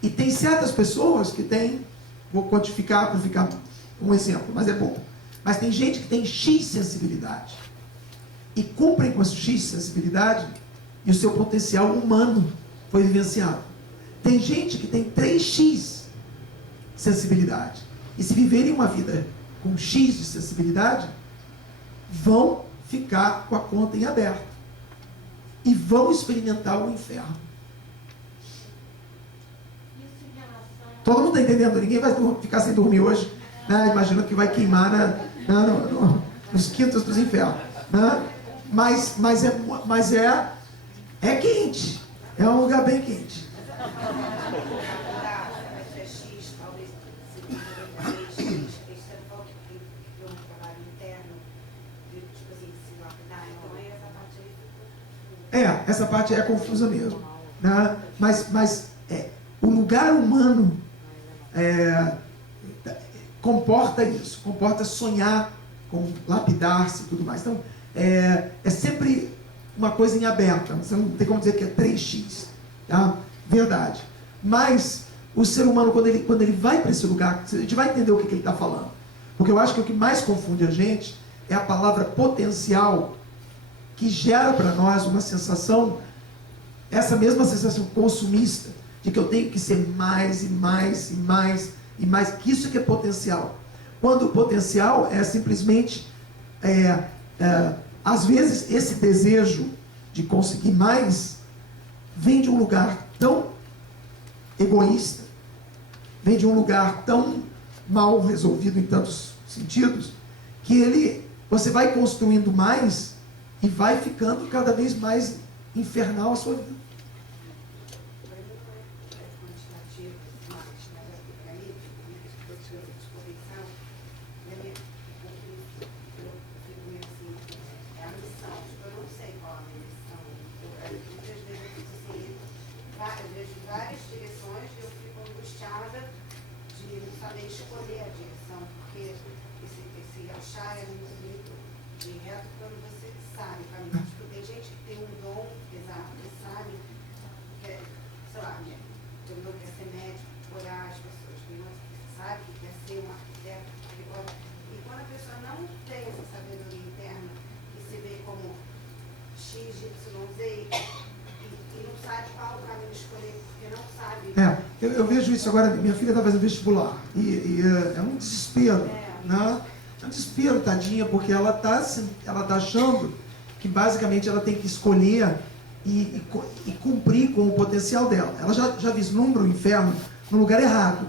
E tem certas pessoas que têm, vou quantificar para ficar um exemplo, mas é bom. Mas tem gente que tem X sensibilidade e cumprem com essa X sensibilidade e o seu potencial humano foi vivenciado. Tem gente que tem 3X sensibilidade e se viverem uma vida com X de sensibilidade, vão ficar com a conta em aberto e vão experimentar o inferno. Todo mundo está entendendo? Ninguém vai ficar sem dormir hoje, né? Imaginando que vai queimar nos quintos dos infernos, né? Mas é quente, é um lugar bem quente. Essa parte é confusa mesmo, né? Mas o lugar humano, comporta isso, comporta sonhar com lapidar-se e tudo mais. Então, é sempre uma coisa em aberta, você não tem como dizer que é 3x, tá? Verdade. Mas o ser humano, quando ele vai para esse lugar, a gente vai entender o que ele está falando. Porque eu acho que o que mais confunde a gente é a palavra potencial, que gera para nós uma sensação, essa mesma sensação consumista, de que eu tenho que ser mais e mais e mais e mais, que isso que é potencial. Quando o potencial é simplesmente, às vezes, esse desejo de conseguir mais vem de um lugar tão egoísta, vem de um lugar tão mal resolvido em tantos sentidos, que você vai construindo mais e vai ficando cada vez mais infernal a sua vida. Eu vejo isso agora, minha filha está fazendo vestibular, e é um desespero, né? É um desespero, tadinha, porque ela tá achando que basicamente ela tem que escolher e cumprir com o potencial dela. Ela já vislumbra o inferno no lugar errado.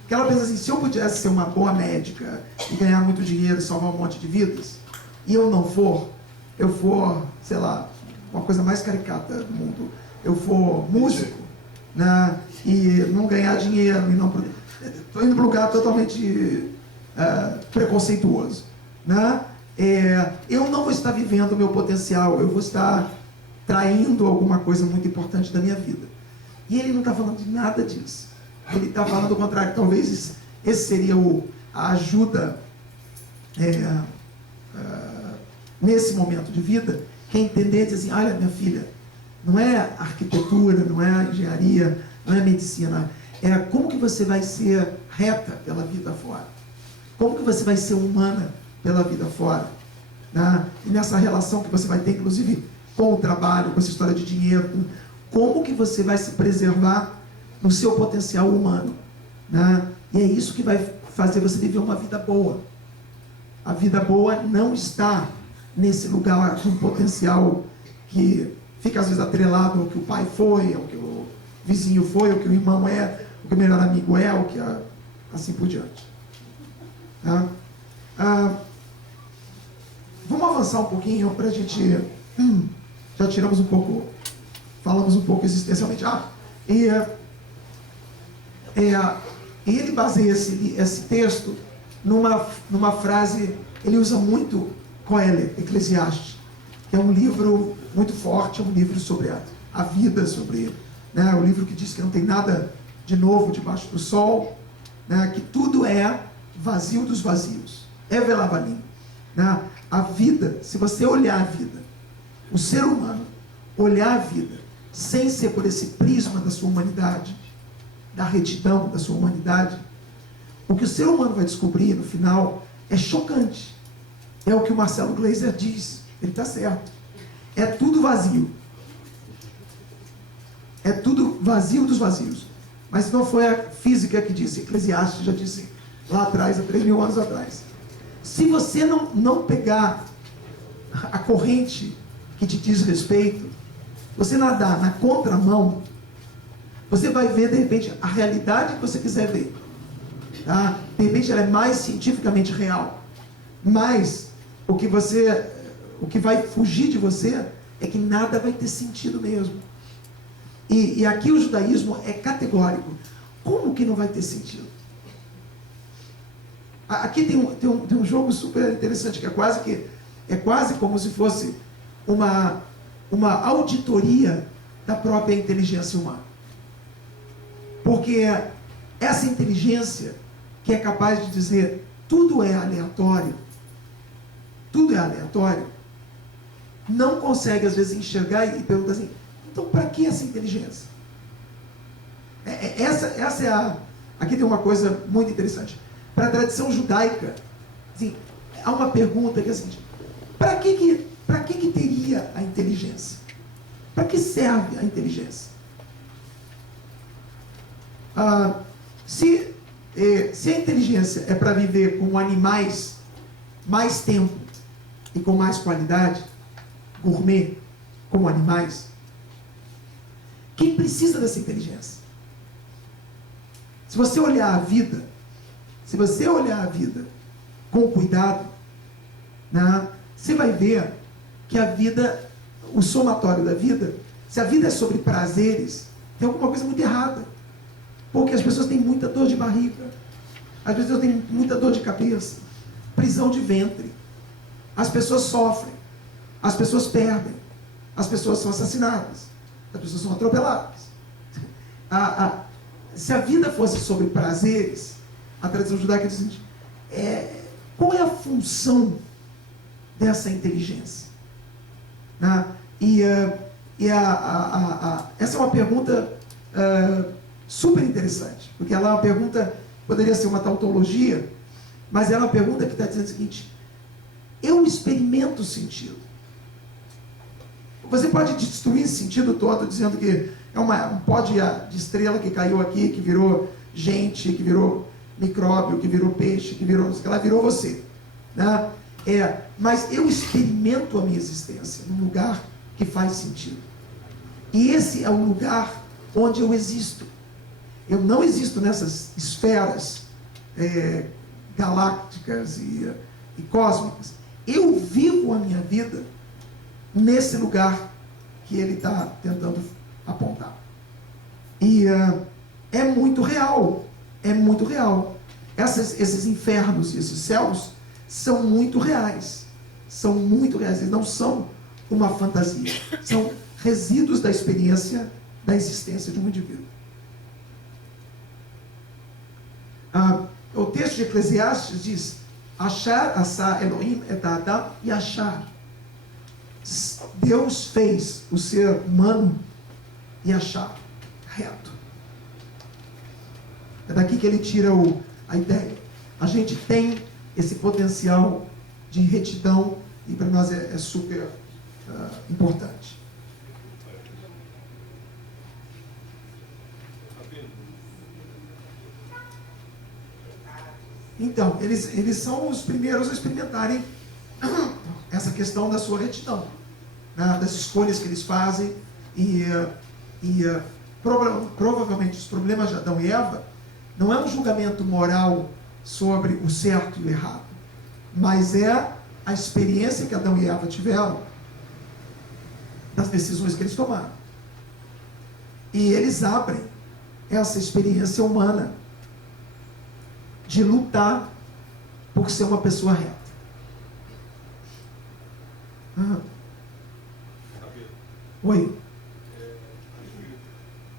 Porque ela pensa assim, se eu pudesse ser uma boa médica e ganhar muito dinheiro e salvar um monte de vidas, e eu não for, eu for, sei lá, uma coisa mais caricata do mundo, eu for músico, né, e não ganhar dinheiro, e não... Estou indo para um lugar totalmente preconceituoso, né? Eu não vou estar vivendo o meu potencial, eu vou estar traindo alguma coisa muito importante da minha vida. E ele não está falando de nada disso. Ele está falando o contrário. Talvez esse seria a ajuda nesse momento de vida, que é entender, dizer assim, olha, minha filha, não é arquitetura, não é engenharia, não é medicina, é como que você vai ser reta pela vida fora, como que você vai ser humana pela vida fora, né? E nessa relação que você vai ter, inclusive, com o trabalho, com essa história de dinheiro, como que você vai se preservar no seu potencial humano, né? E é isso que vai fazer você viver uma vida boa. A vida boa não está nesse lugar de um potencial que fica às vezes atrelado ao que o pai foi, ao que o vizinho foi, ao que o irmão é, ao que o melhor amigo é, ao que assim por diante. Tá? Vamos avançar um pouquinho para a gente... já tiramos um pouco, falamos um pouco existencialmente. Ele baseia esse texto numa frase, ele usa muito Coelho, Eclesiastes, que é um livro muito forte, é um livro sobre a vida, sobre, né, o livro que diz que não tem nada de novo debaixo do sol, né, que tudo é vazio dos vazios. É Velavalim, né? A vida, se você olhar a vida, o ser humano, olhar a vida, sem ser por esse prisma da sua humanidade, da retidão da sua humanidade, o que o ser humano vai descobrir no final é chocante. É o que o Marcelo Gleiser diz, ele está certo. É tudo vazio. É tudo vazio dos vazios. Mas não foi a física que disse, Eclesiastes já disse lá atrás, há 3.000 anos atrás. Se você não pegar a corrente que te diz respeito, você nadar na contramão, você vai ver, de repente, a realidade que você quiser ver. Tá? De repente, ela é mais cientificamente real. Mas o que vai fugir de você é que nada vai ter sentido mesmo. E aqui o judaísmo é categórico. Como que não vai ter sentido? Aqui tem um jogo super interessante, que é quase como se fosse uma auditoria da própria inteligência humana. Porque essa inteligência que é capaz de dizer tudo é aleatório, não consegue às vezes enxergar e pergunta assim, então para que essa inteligência? Essa é a... Aqui tem uma coisa muito interessante. Para a tradição judaica, assim, há uma pergunta que é a seguinte: para que teria a inteligência? Para que serve a inteligência? Se a inteligência é para viver como animais mais tempo e com mais qualidade, gourmet, como animais, quem precisa dessa inteligência? Se você olhar a vida com cuidado, né, você vai ver que a vida, o somatório da vida, se a vida é sobre prazeres, tem alguma coisa muito errada. Porque as pessoas têm muita dor de barriga, as pessoas têm muita dor de cabeça, prisão de ventre, as pessoas sofrem, as pessoas perdem, as pessoas são assassinadas, as pessoas são atropeladas. Se a vida fosse sobre prazeres, a tradição judaica diz o seguinte: qual é a função dessa inteligência? Essa é uma pergunta super interessante, porque ela é uma pergunta, poderia ser uma tautologia, mas ela é uma pergunta que está dizendo o seguinte: eu experimento o sentido. Você pode destruir esse sentido todo dizendo que é um pó de estrela que caiu aqui, que virou gente, que virou micróbio, que virou peixe, que virou você, né? Mas eu experimento a minha existência num lugar que faz sentido. E esse é o lugar onde eu existo. Eu não existo nessas esferas galácticas e cósmicas. Eu vivo a minha vida nesse lugar que ele está tentando apontar. E é muito real. Esses infernos e esses céus são muito reais. Eles não são uma fantasia. São resíduos da experiência da existência de um indivíduo. O texto de Eclesiastes diz: Achar asa Elohim et Adam e achar. Deus fez o ser humano e achar reto. É daqui que ele tira a ideia. A gente tem esse potencial de retidão e para nós é super importante. Então, eles são os primeiros a experimentarem essa questão da sua retidão, né, das escolhas que eles fazem provavelmente os problemas de Adão e Eva não é um julgamento moral sobre o certo e o errado, mas é a experiência que Adão e Eva tiveram das decisões que eles tomaram. E eles abrem essa experiência humana de lutar por ser uma pessoa reta. Oi. Acho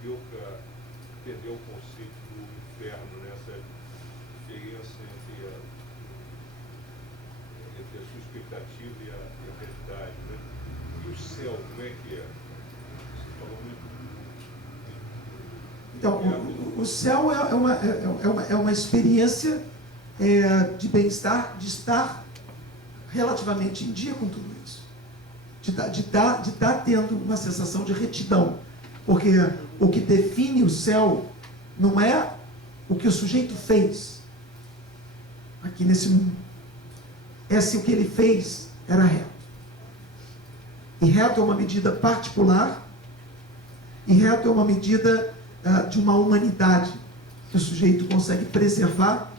que Ilka perdeu o conceito do inferno, nessa diferença entre a sua expectativa e a realidade, né? E o céu, como é que é? Você falou muito. Então, o céu é uma experiência de bem-estar, de estar relativamente em dia com tudo isso. De estar tendo uma sensação de retidão. Porque o que define o céu não é o que o sujeito fez aqui nesse mundo. É se o que ele fez era reto. E reto é uma medida particular, e reto é uma medida de uma humanidade que o sujeito consegue preservar,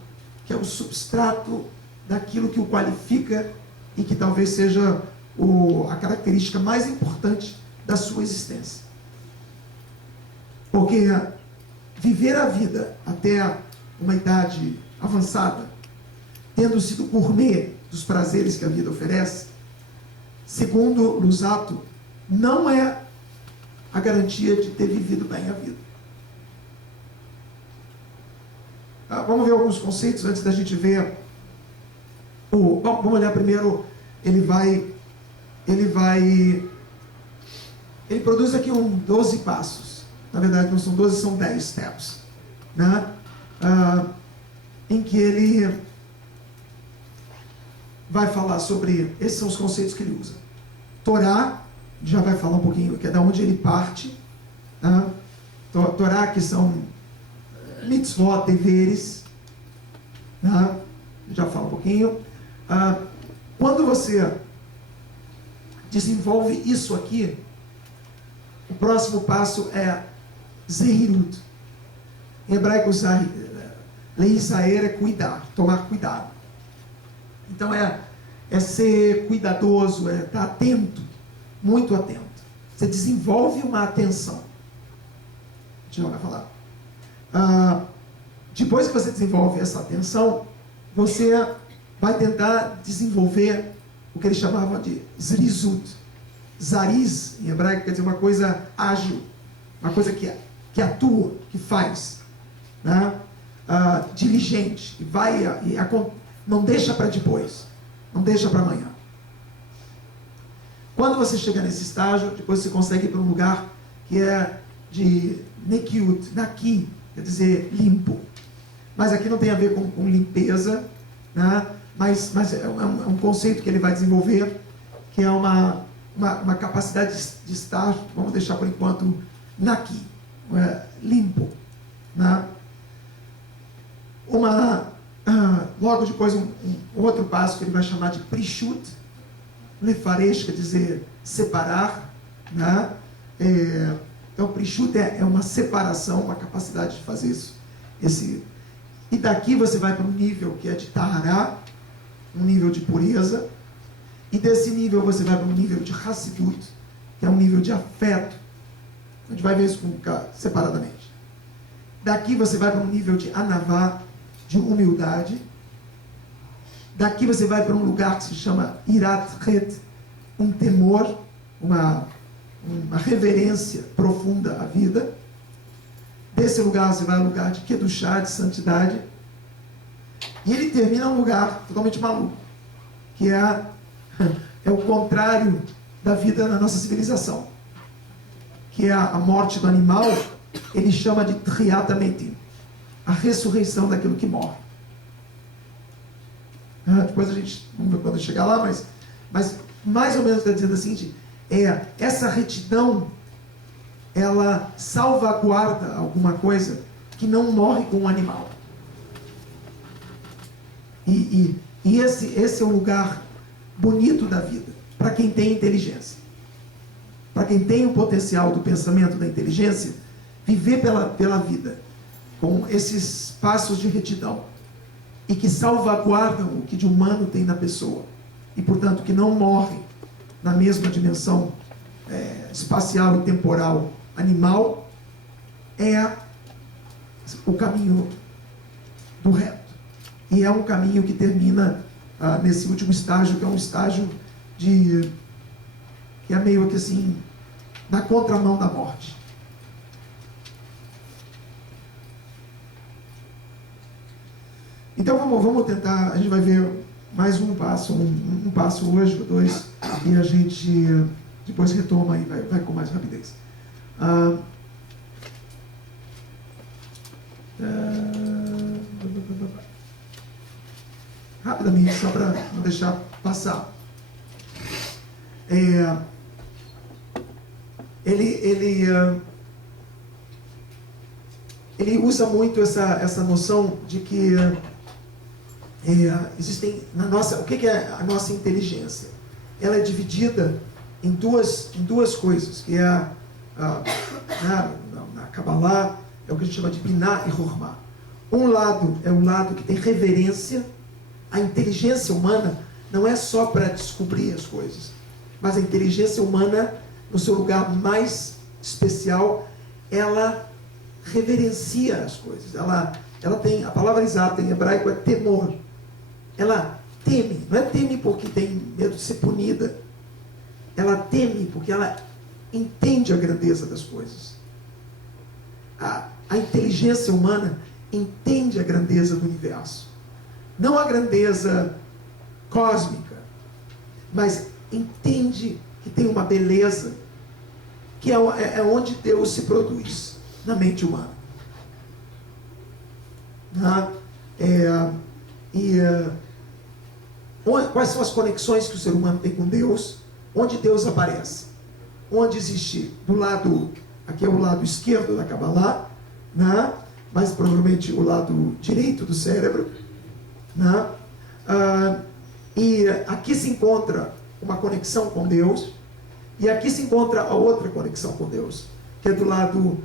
que é o substrato daquilo que o qualifica e que talvez seja a característica mais importante da sua existência. Porque viver a vida até uma idade avançada, tendo sido gourmet dos prazeres que a vida oferece, segundo Luzzatto, não é a garantia de ter vivido bem a vida. vamos ver alguns conceitos antes da gente ver vamos olhar primeiro. Ele produz aqui 12 passos. Na verdade não são 12, são 10 steps, né? Em que ele vai falar sobre, esses são os conceitos que ele usa. Torá, já vai falar um pouquinho, que é da onde ele parte, né? Torá, que são mitzvot, deveres, né? Já fala um pouquinho. Quando você desenvolve isso aqui, o próximo passo é zehirut. Em hebraico, leisaer é cuidar, tomar cuidado. Então é ser cuidadoso, é estar atento, muito atento. Você desenvolve uma atenção. A gente já vai falar. Depois que você desenvolve essa atenção, você vai tentar desenvolver o que ele chamava de zrizut. Zariz, em hebraico, quer dizer uma coisa ágil, uma coisa que atua, que faz, né? Diligente, que vai não deixa para depois, não deixa para amanhã. Quando você chega nesse estágio, depois você consegue ir para um lugar que é de nekiut, naki, quer dizer limpo. Mas aqui não tem a ver com limpeza, né? Mas é um conceito que ele vai desenvolver, que é uma capacidade de estar, vamos deixar por enquanto, naki, limpo, né? Logo depois um outro passo que ele vai chamar de prishut, lefaresh, quer dizer separar, né? Então prishut é uma separação, uma capacidade de fazer isso. E daqui você vai para um nível que é de tahará, um nível de pureza, e desse nível você vai para um nível de hassidut, que é um nível de afeto. A gente vai ver isso separadamente. Daqui você vai para um nível de anavá, de humildade. Daqui você vai para um lugar que se chama irat het, um temor, uma reverência profunda à vida. Desse lugar você vai ao lugar de kedushá, de santidade. E ele termina um lugar totalmente maluco, que é o contrário da vida na nossa civilização, que é a morte do animal. Ele chama de triat hametim, a ressurreição daquilo que morre. Depois a gente, vamos ver quando chegar lá, mas mais ou menos está dizendo o seguinte: essa retidão, ela salvaguarda alguma coisa que não morre com o animal. E esse é o lugar bonito da vida, para quem tem inteligência. Para quem tem o potencial do pensamento, da inteligência, viver pela vida com esses passos de retidão e que salvaguardam o que de humano tem na pessoa e, portanto, que não morre na mesma dimensão espacial e temporal animal, é o caminho do reto. E é um caminho que termina nesse último estágio, que é um estágio que é meio que assim, na contramão da morte. Então vamos tentar, a gente vai ver mais um passo hoje, dois, e a gente depois retoma e vai com mais rapidez. Rapidamente, só para não deixar passar. Ele usa muito essa noção de que existem o que é a nossa inteligência? Ela é dividida em duas coisas, que é na Kabbalah é o que a gente chama de Binah e Hormah. Um lado é o lado que tem reverência. A inteligência humana não é só para descobrir as coisas, mas a inteligência humana, no seu lugar mais especial, ela reverencia as coisas. Ela tem, a palavra exata em hebraico é temor. Ela teme, não é teme porque tem medo de ser punida. Ela teme porque ela entende a grandeza das coisas. A inteligência humana, entende a grandeza do universo. Não a grandeza cósmica, mas entende que tem uma beleza que é onde Deus se produz, na mente humana. Quais são as conexões que o ser humano tem com Deus? Onde Deus aparece? Onde existe do lado, aqui é o lado esquerdo da Kabbalah, né? Mas provavelmente o lado direito do cérebro, né? E aqui se encontra uma conexão com Deus, e aqui se encontra a outra conexão com Deus, que é do lado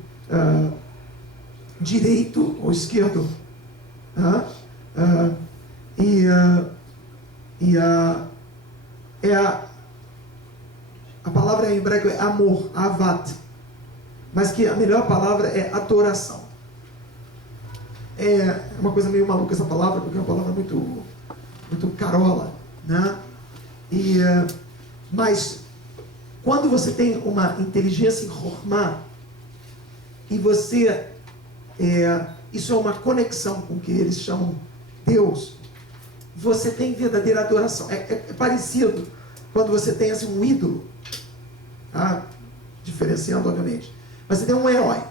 direito ou esquerdo, né? A palavra em hebraico é amor, avat, mas que a melhor palavra é adoração. É uma coisa meio maluca essa palavra, porque é uma palavra muito carola, né? Mas quando você tem uma inteligência em Chokhmah, e você isso é uma conexão com o que eles chamam Deus, você tem verdadeira adoração. É parecido quando você tem assim, um ídolo, tá? Diferenciando obviamente, mas você tem um herói,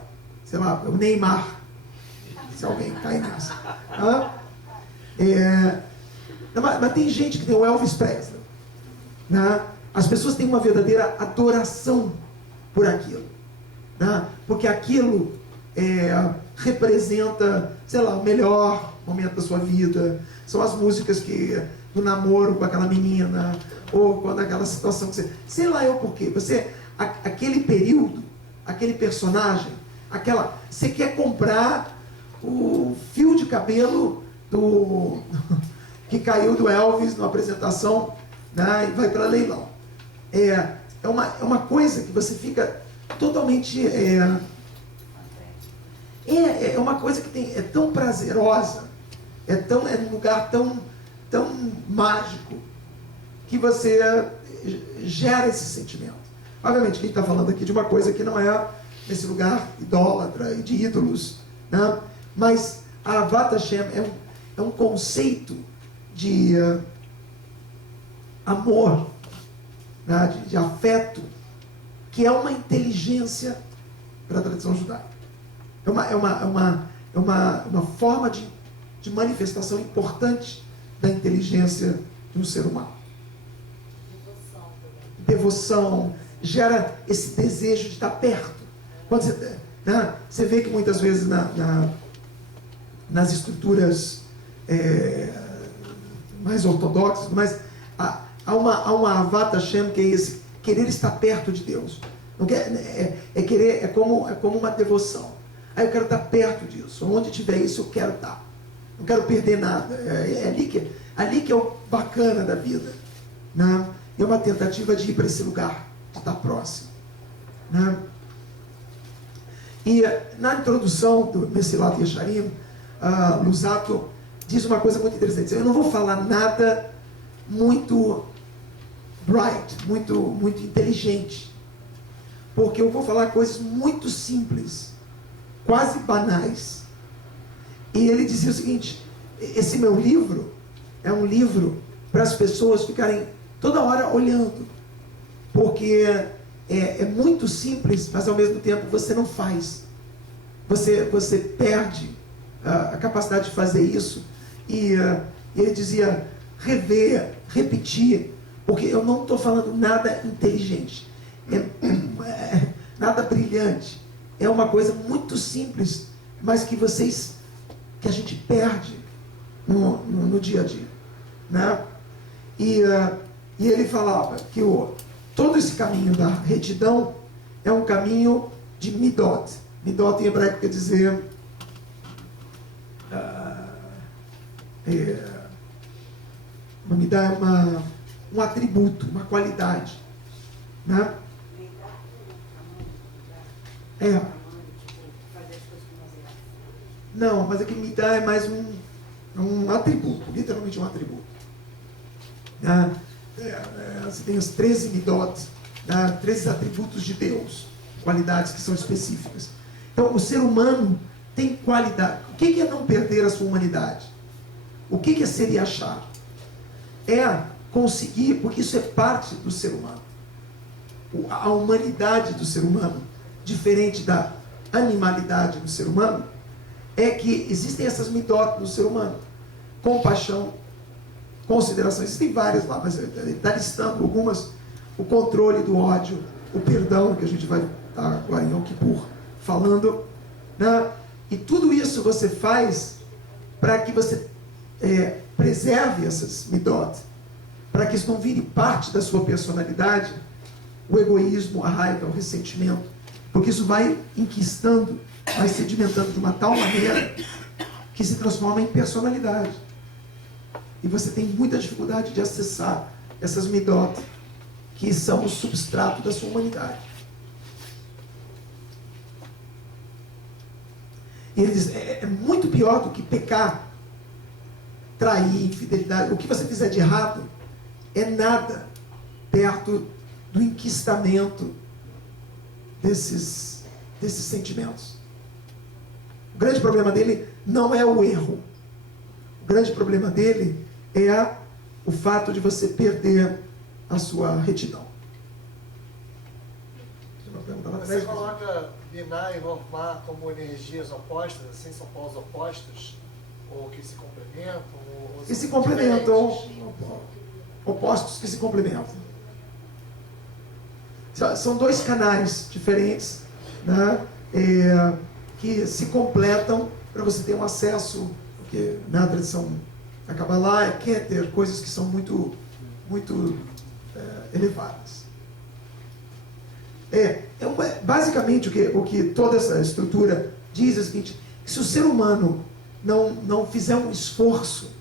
sei lá, o Neymar, se alguém cai nessa, mas tem gente que tem o Elvis Presley, né? As pessoas têm uma verdadeira adoração por aquilo, né? Porque aquilo representa, sei lá, o melhor momento da sua vida. São as músicas do namoro com aquela menina, ou quando aquela situação que você, sei lá eu por quê, aquele período, aquele personagem, você quer comprar o fio de cabelo que caiu do Elvis numa apresentação, né, e vai para leilão. É uma coisa que você fica totalmente é uma coisa que é tão prazerosa, é um lugar tão mágico, que você gera esse sentimento. Obviamente, a gente está falando aqui de uma coisa que não é nesse lugar idólatra e de ídolos, né? Mas a Avat Hashem é um conceito de amor, né? de afeto, que é uma inteligência para a tradição judaica. É uma forma de manifestação importante da inteligência de um ser humano. Devoção, gera esse desejo de estar perto. Quando você vê que muitas vezes nas estruturas mais ortodoxas, mas há uma Avat Hashem, que é esse querer estar perto de Deus. Não é como uma devoção. Aí eu quero estar perto disso. Onde tiver isso, eu quero estar. Não quero perder nada. É ali que é o bacana da vida, né? É uma tentativa de ir para esse lugar, de estar próximo, né? E na introdução do Mesilat Yesharim, Luzzatto diz uma coisa muito interessante. Eu não vou falar nada muito bright, muito inteligente, porque eu vou falar coisas muito simples, quase banais. E ele dizia o seguinte: esse meu livro é um livro para as pessoas ficarem toda hora olhando, porque é muito simples, mas ao mesmo tempo você não faz. Você perde a capacidade de fazer isso. E ele dizia: rever, repetir, porque eu não estou falando nada inteligente, nada brilhante. É uma coisa muito simples, mas que a gente perde no dia a dia, né? E ele falava que todo esse caminho da retidão é um caminho de midot. Midot em hebraico quer dizer midá é um atributo, uma qualidade, né? Não, mas aqui midá é mais um atributo, literalmente um atributo. Você tem os 13 midot, 13 atributos de Deus, qualidades que são específicas. Então, o ser humano tem qualidade. O que é não perder a sua humanidade? O que é ser e achar? É conseguir, porque isso é parte do ser humano. A humanidade do ser humano, diferente da animalidade do ser humano, é que existem essas midotas do ser humano. Compaixão, consideração, existem várias lá, mas ele está listando algumas. O controle do ódio, o perdão, que a gente vai estar agora em Yom Kippur falando, né? E tudo isso você faz para que você preserve essas midot, para que isso não vire parte da sua personalidade, o egoísmo, a raiva, o ressentimento, porque isso vai enquistando, vai sedimentando de uma tal maneira que se transforma em personalidade. E você tem muita dificuldade de acessar essas midot, que são o substrato da sua humanidade. E ele diz, é muito pior do que pecar, trair, infidelidade. O que você fizer de errado é nada perto do enquistamento desses sentimentos. O grande problema dele não é o erro. O grande problema dele é o fato de você perder a sua retidão. Você coloca Biná e Normá como energias opostas, assim, são polos opostos, ou que se complementam? Ou que se complementam, opostos que se complementam. São dois canais diferentes, né, que se completam para você ter um acesso, porque na tradição da Kabbalah é Keter, coisas que são muito elevadas. Basicamente o que toda essa estrutura diz é o seguinte: que se o ser humano não fizer um esforço,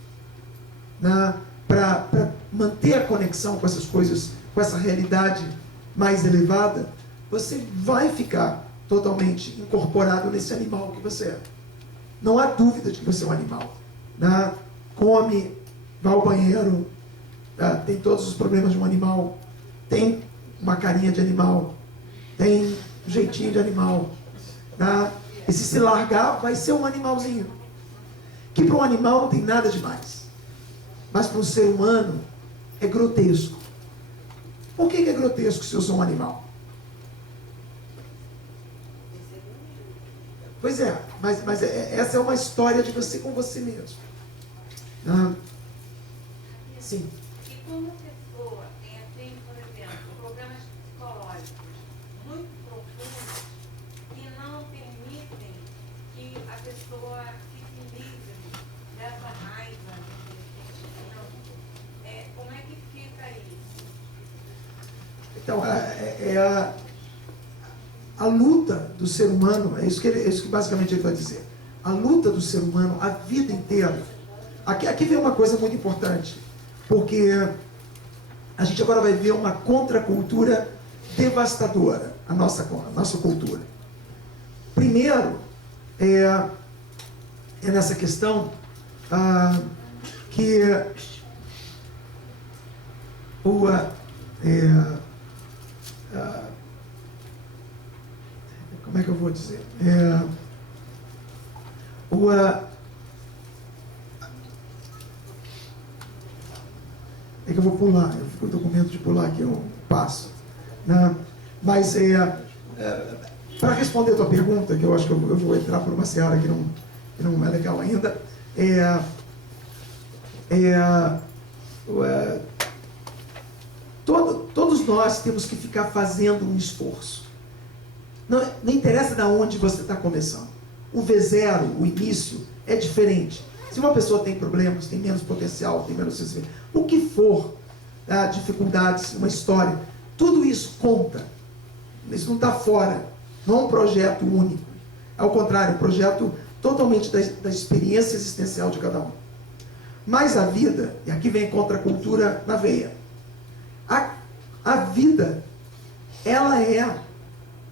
né, para manter a conexão com essas coisas, com essa realidade mais elevada, você vai ficar totalmente incorporado nesse animal que você é. Não há dúvida de que você é um animal, né? Come, vai ao banheiro, tem todos os problemas de um animal, tem uma carinha de animal, tem um jeitinho de animal, né? E se largar, vai ser um animalzinho, que para um animal não tem nada demais, mas para um ser humano é grotesco. Por que é grotesco se eu sou um animal? Pois é, mas essa é uma história de você com você mesmo. Sim. E quando a pessoa tem, por exemplo, problemas psicológicos muito profundos que não permitem que a pessoa fique livre dessa raiva, desse sentimento, como é que fica isso? Então, a luta do ser humano, é isso que basicamente ele vai dizer. A luta do ser humano, a vida inteira. Aqui vem uma coisa muito importante, porque a gente agora vai ver uma contracultura devastadora, a nossa cultura. Primeiro, é nessa questão que como é que eu vou dizer? É que eu vou pular, eu fico com medo de pular aqui, eu passo. Né? Mas para responder a tua pergunta, que eu acho que eu vou entrar por uma seara que não é legal ainda, todos nós temos que ficar fazendo um esforço. Não interessa de onde você está começando. O V0, o início, é diferente. Se uma pessoa tem problemas, tem menos potencial, tem menos sensibilidade, o que for, dificuldades, uma história, tudo isso conta. Isso não está fora. Não é um projeto único. Ao contrário, é um projeto totalmente da experiência existencial de cada um. Mas a vida, e aqui vem contra a cultura na veia, a vida, ela é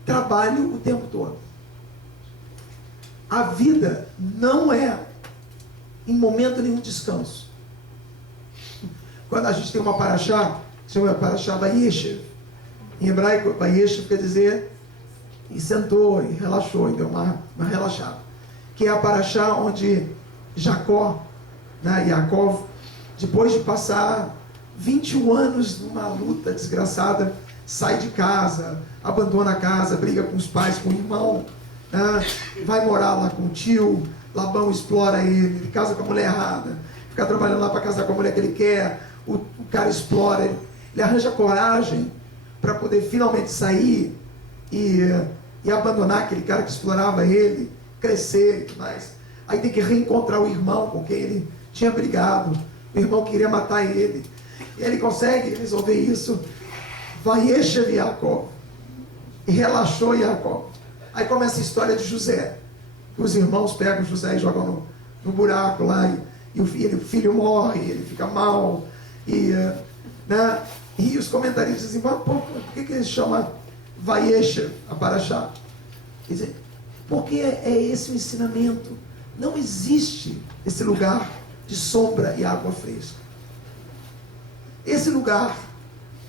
trabalho o tempo todo. A vida não é em momento nenhum descanso. Quando a gente tem uma paraxá, chama paraxá Vayeshev. Em hebraico, Vayeshev quer dizer e sentou, e relaxou, e deu uma relaxada. que é a paraxá onde Jacó, né, Yaakov, depois de passar 21 anos numa luta desgraçada, sai de casa, abandona a casa, briga com os pais, com o irmão, né, vai morar lá com o tio, Labão explora ele casa com a mulher errada, fica trabalhando lá para casar com a mulher que ele quer, o cara explora ele arranja coragem para poder finalmente sair e abandonar aquele cara que explorava ele, crescer e tudo mais. Aí tem que reencontrar o irmão com quem ele tinha brigado, o irmão queria matar ele, e ele consegue resolver isso. Vayeshev Yaakov, e relaxou Yaakov. Aí começa a história de José. Os irmãos pegam José e jogam no buraco lá, e o filho morre, ele fica mal, né? E os comentaristas dizem, mas por que ele chama Vayeshev, a paraxá? Dizem, porque é esse o ensinamento. Não existe esse lugar de sombra e água fresca. Esse lugar,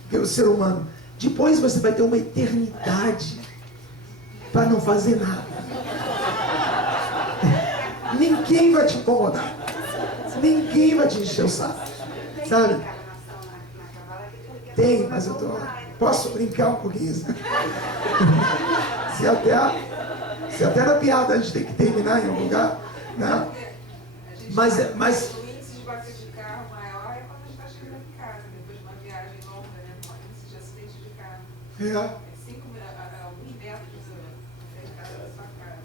que é o ser humano, depois você vai ter uma eternidade para não fazer nada. Ninguém vai te incomodar. Ninguém vai te encher o saco. Sabe? Tem, mas eu posso brincar um pouquinho. Se até na piada a gente tem que terminar em um lugar, né? Mas o índice de batida de carro maior é quando a gente está chegando em casa, depois de uma viagem longa, né? Um índice de acidente de carro. É 5 metros de casa da sua casa.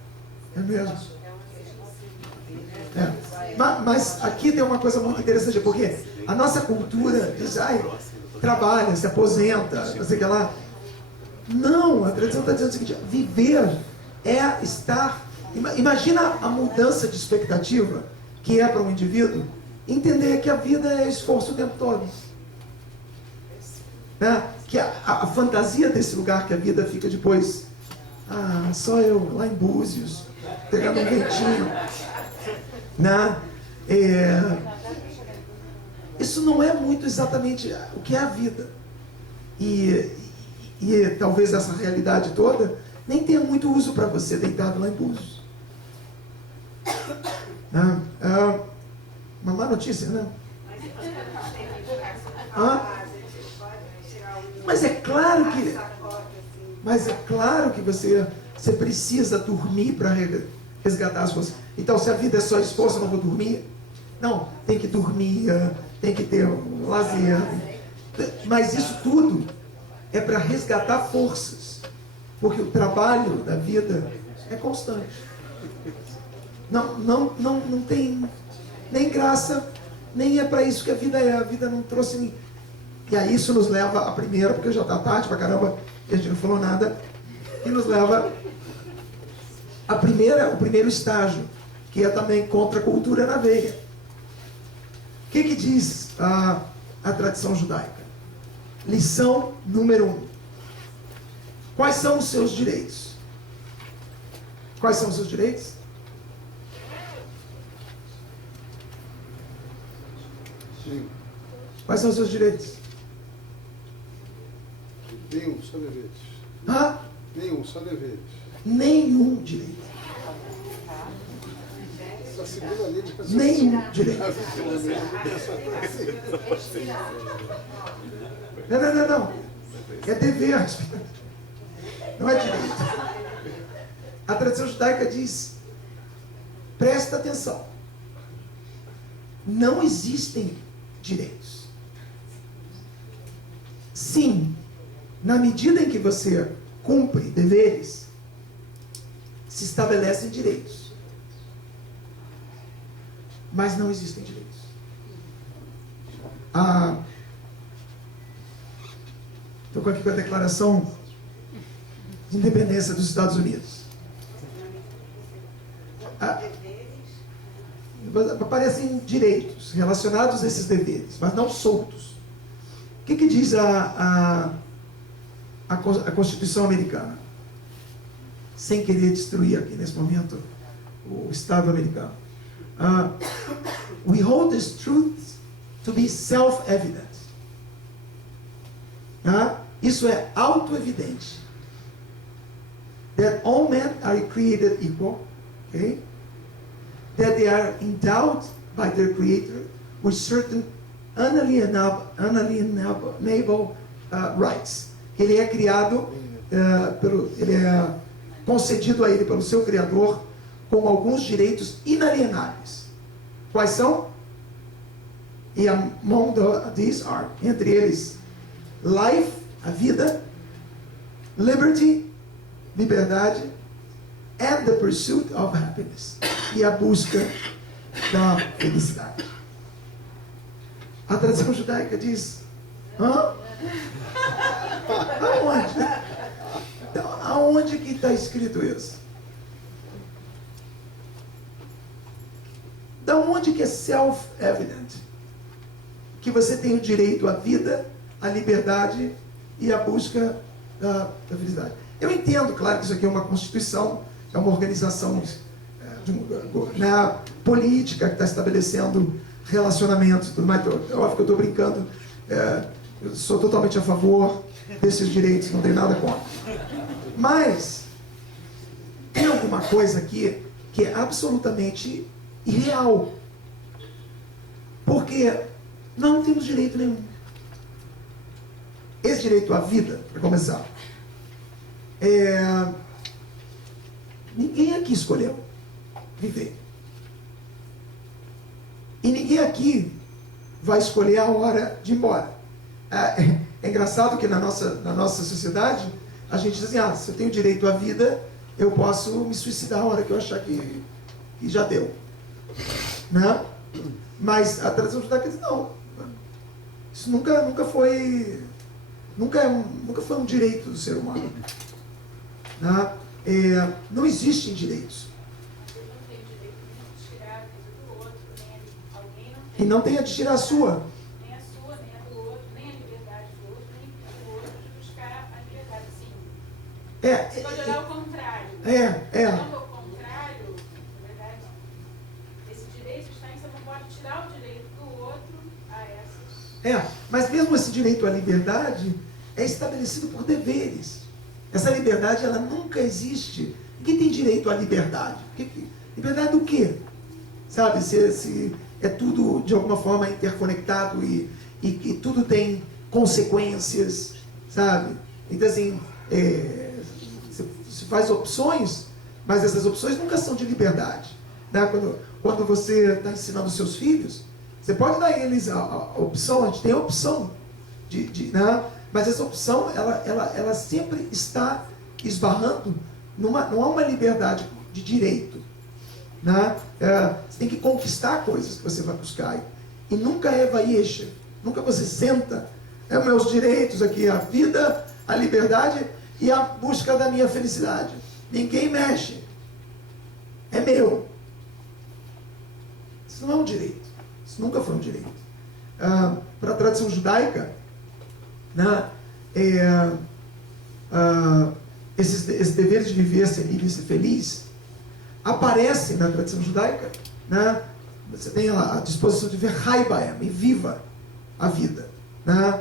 É mesmo. Mas aqui tem uma coisa muito interessante, porque a nossa cultura diz, trabalha, se aposenta, não sei o que lá. Não, a tradição está dizendo o seguinte, viver é estar... Imagina a mudança de expectativa que é para um indivíduo entender que a vida é esforço o tempo todo. Né? Que a fantasia desse lugar que a vida fica depois, só eu lá em Búzios, pegando um ventinho, né? Isso não é muito exatamente o que é a vida. E talvez essa realidade toda nem tenha muito uso para você deitado lá em Búzios. Uma má notícia, né? Mas é claro que você precisa dormir para resgatar as coisas. Então, se a vida é só esforço, eu não vou dormir. Não, tem que dormir, tem que ter um lazer. Mas isso tudo é para resgatar forças. Porque o trabalho da vida é constante. Não tem nem graça, nem é para isso que a vida é. A vida não trouxe... E aí isso nos leva à primeira, porque já está tarde pra caramba, e a gente não falou nada, e nos leva o primeiro estágio, que é também contra a cultura na veia. O que diz a tradição judaica? Lição número 1. Quais são os seus direitos? Quais são os seus direitos? Quais são os seus direitos? Nenhum, só deveres. Nenhum, só deveres. Nenhum direito. Essa segunda linha de raciocínio. Nenhum direito. Não. É dever. Não é direito. A tradição judaica diz, presta atenção. Não existem direitos. Sim, na medida em que você cumpre deveres, se estabelecem direitos. Mas não existem direitos. Estou aqui com a Declaração de Independência dos Estados Unidos. Aparecem direitos relacionados a esses deveres, mas não soltos. O que diz a Constituição americana? Sem querer destruir aqui nesse momento o Estado americano. We hold this truth to be self-evident. Isso é auto-evidente. That all men are created equal. Okay? that they are endowed by their Creator with certain unalienable rights. Ele é criado, ele é concedido a ele pelo seu Criador com alguns direitos inalienáveis. Quais são? E among these are, entre eles, life, a vida, liberty, liberdade, and the pursuit of happiness, e a busca da felicidade. A tradição judaica diz, aonde? Então, aonde que está escrito isso? Da onde que é self-evident que você tem o direito à vida, à liberdade e à busca da felicidade? Eu entendo, claro, que isso aqui é uma constituição, é uma organização política que está estabelecendo relacionamentos, tudo mais. É óbvio que eu estou brincando, eu sou totalmente a favor desses direitos, não tenho nada contra. Mas tem alguma coisa aqui que é absolutamente irreal, porque não temos direito nenhum. Esse direito à vida, para começar, ninguém aqui escolheu viver. E ninguém aqui vai escolher a hora de ir embora. É engraçado que na nossa sociedade, a gente diz assim, se eu tenho direito à vida, eu posso me suicidar a hora que eu achar que já deu. Né? Mas a tradição judaica diz, não, isso nunca foi um direito do ser humano. Né? Não existem direitos. E não tem a de tirar a sua. Nem a sua, nem a do outro, nem a liberdade do outro, nem do outro buscar a liberdade, sim. Você pode olhar o contrário. Olhando ao contrário, na verdade, esse direito está em você não pode tirar o direito do outro a essas. Mas mesmo esse direito à liberdade é estabelecido por deveres. Essa liberdade, ela nunca existe. Ninguém tem direito à liberdade. Liberdade do quê? Sabe, se é tudo de alguma forma interconectado e tudo tem consequências, sabe? Então assim, se faz opções, mas essas opções nunca são de liberdade. Né? Quando você está ensinando os seus filhos, você pode dar a eles a opção, a gente tem a opção, né? Mas essa opção, ela sempre está esbarrando não há uma liberdade de direito. Né? Você tem que conquistar coisas que você vai buscar. E nunca é vaiesha. Nunca você senta. Meus direitos aqui, a vida, a liberdade e a busca da minha felicidade. Ninguém mexe. É meu. Isso não é um direito. Isso nunca foi um direito. Para a tradição judaica, né, esses deveres de viver, ser livre e ser feliz, aparece na tradição judaica, né? Você tem a disposição de ver Haibaem, e viva a vida. Né?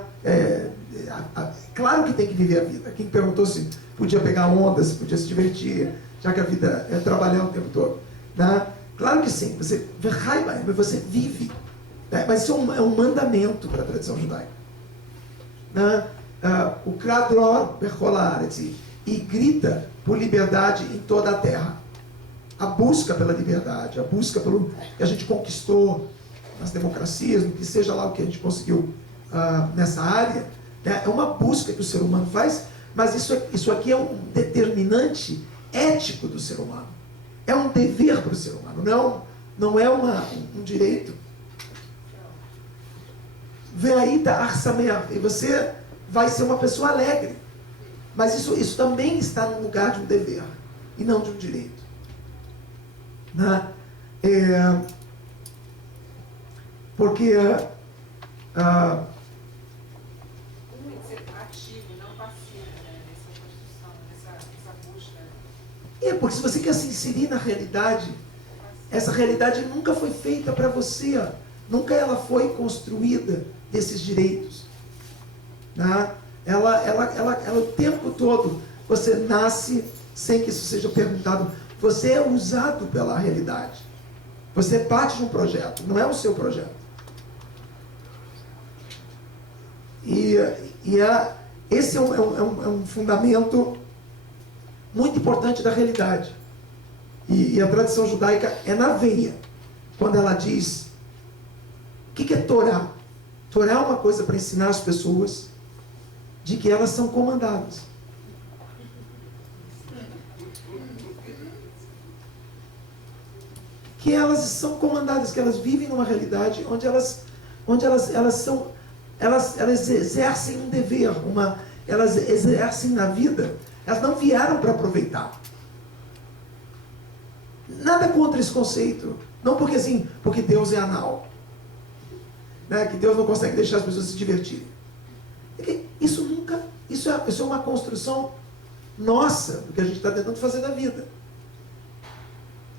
Claro que tem que viver a vida. Quem perguntou se podia pegar onda, se podia se divertir, já que a vida é trabalhar o tempo todo. Né? Claro que sim, você vê Haibaem, você vive. Né? Mas isso é um mandamento para a tradição judaica. Né? O Kradror Becholaretz, e grita por liberdade em toda a terra. A busca pela liberdade, a busca pelo que a gente conquistou nas democracias, no que seja lá o que a gente conseguiu nessa área, né? É uma busca que o ser humano faz, mas isso aqui é um determinante ético do ser humano. É um dever para o ser humano, não é um direito. Veaita arsameach, e você vai ser uma pessoa alegre. Mas isso também está no lugar de um dever e não de um direito. Né? Porque tem que ser ativo, não passivo, né? Nessa construção, nessa busca. Porque se você quer se inserir na realidade, essa realidade nunca foi feita para você, nunca ela foi construída desses direitos. Né? Ela o tempo todo, você nasce sem que isso seja perguntado. Você é usado pela realidade. Você é parte de um projeto, não é o seu projeto. Esse é um fundamento muito importante da realidade. E a tradição judaica é na veia, quando ela diz: o que é Torá? Torá é uma coisa para ensinar as pessoas de que elas são comandadas. Que elas são comandadas, que elas vivem numa realidade onde elas exercem um dever, elas exercem na vida, elas não vieram para aproveitar. Nada contra esse conceito, não porque assim, porque Deus é anal, né? Que Deus não consegue deixar as pessoas se divertirem. Isso é uma construção nossa, do que a gente está tentando fazer da vida.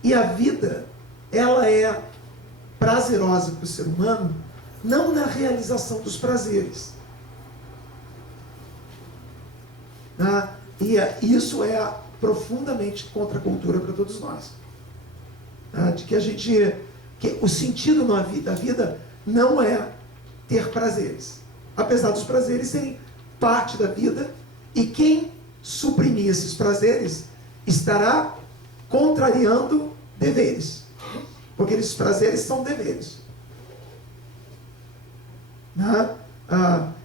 E a vida, ela é prazerosa para o ser humano, não na realização dos prazeres. E isso é profundamente contra a cultura para todos nós. De que o sentido da vida não é ter prazeres. Apesar dos prazeres serem parte da vida, e quem suprimir esses prazeres estará contrariando deveres. Porque esses prazeres são deveres.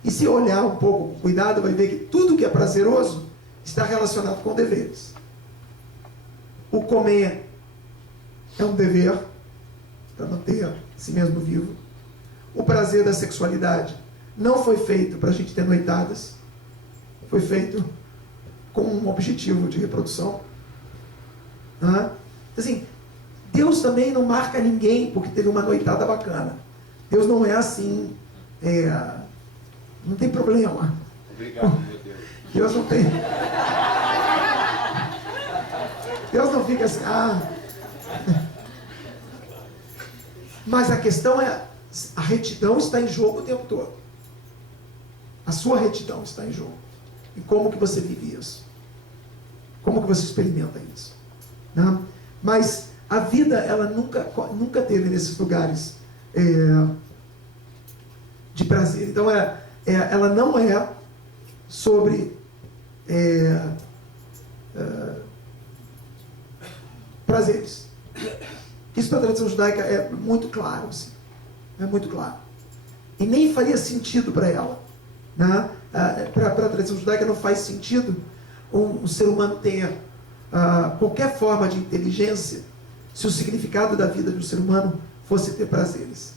E se olhar um pouco com cuidado, vai ver que tudo que é prazeroso está relacionado com deveres. O comer é um dever para manter a si mesmo vivo. O prazer da sexualidade não foi feito para a gente ter noitadas, foi feito com um objetivo de reprodução. Assim, Deus também não marca ninguém porque teve uma noitada bacana. Deus não é assim, não tem problema. Obrigado, meu Deus. Deus não tem. Deus não fica assim, Mas a questão é, a retidão está em jogo o tempo todo. A sua retidão está em jogo. E como que você vive isso? Como que você experimenta isso? Mas a vida, ela nunca teve nesses lugares de prazer. Então, ela não é sobre prazeres. Isso para a tradição judaica é muito claro, assim. É muito claro. E nem faria sentido para ela. Para a tradição judaica não faz sentido um ser humano ter qualquer forma de inteligência se o significado da vida de um ser humano fosse ter prazeres.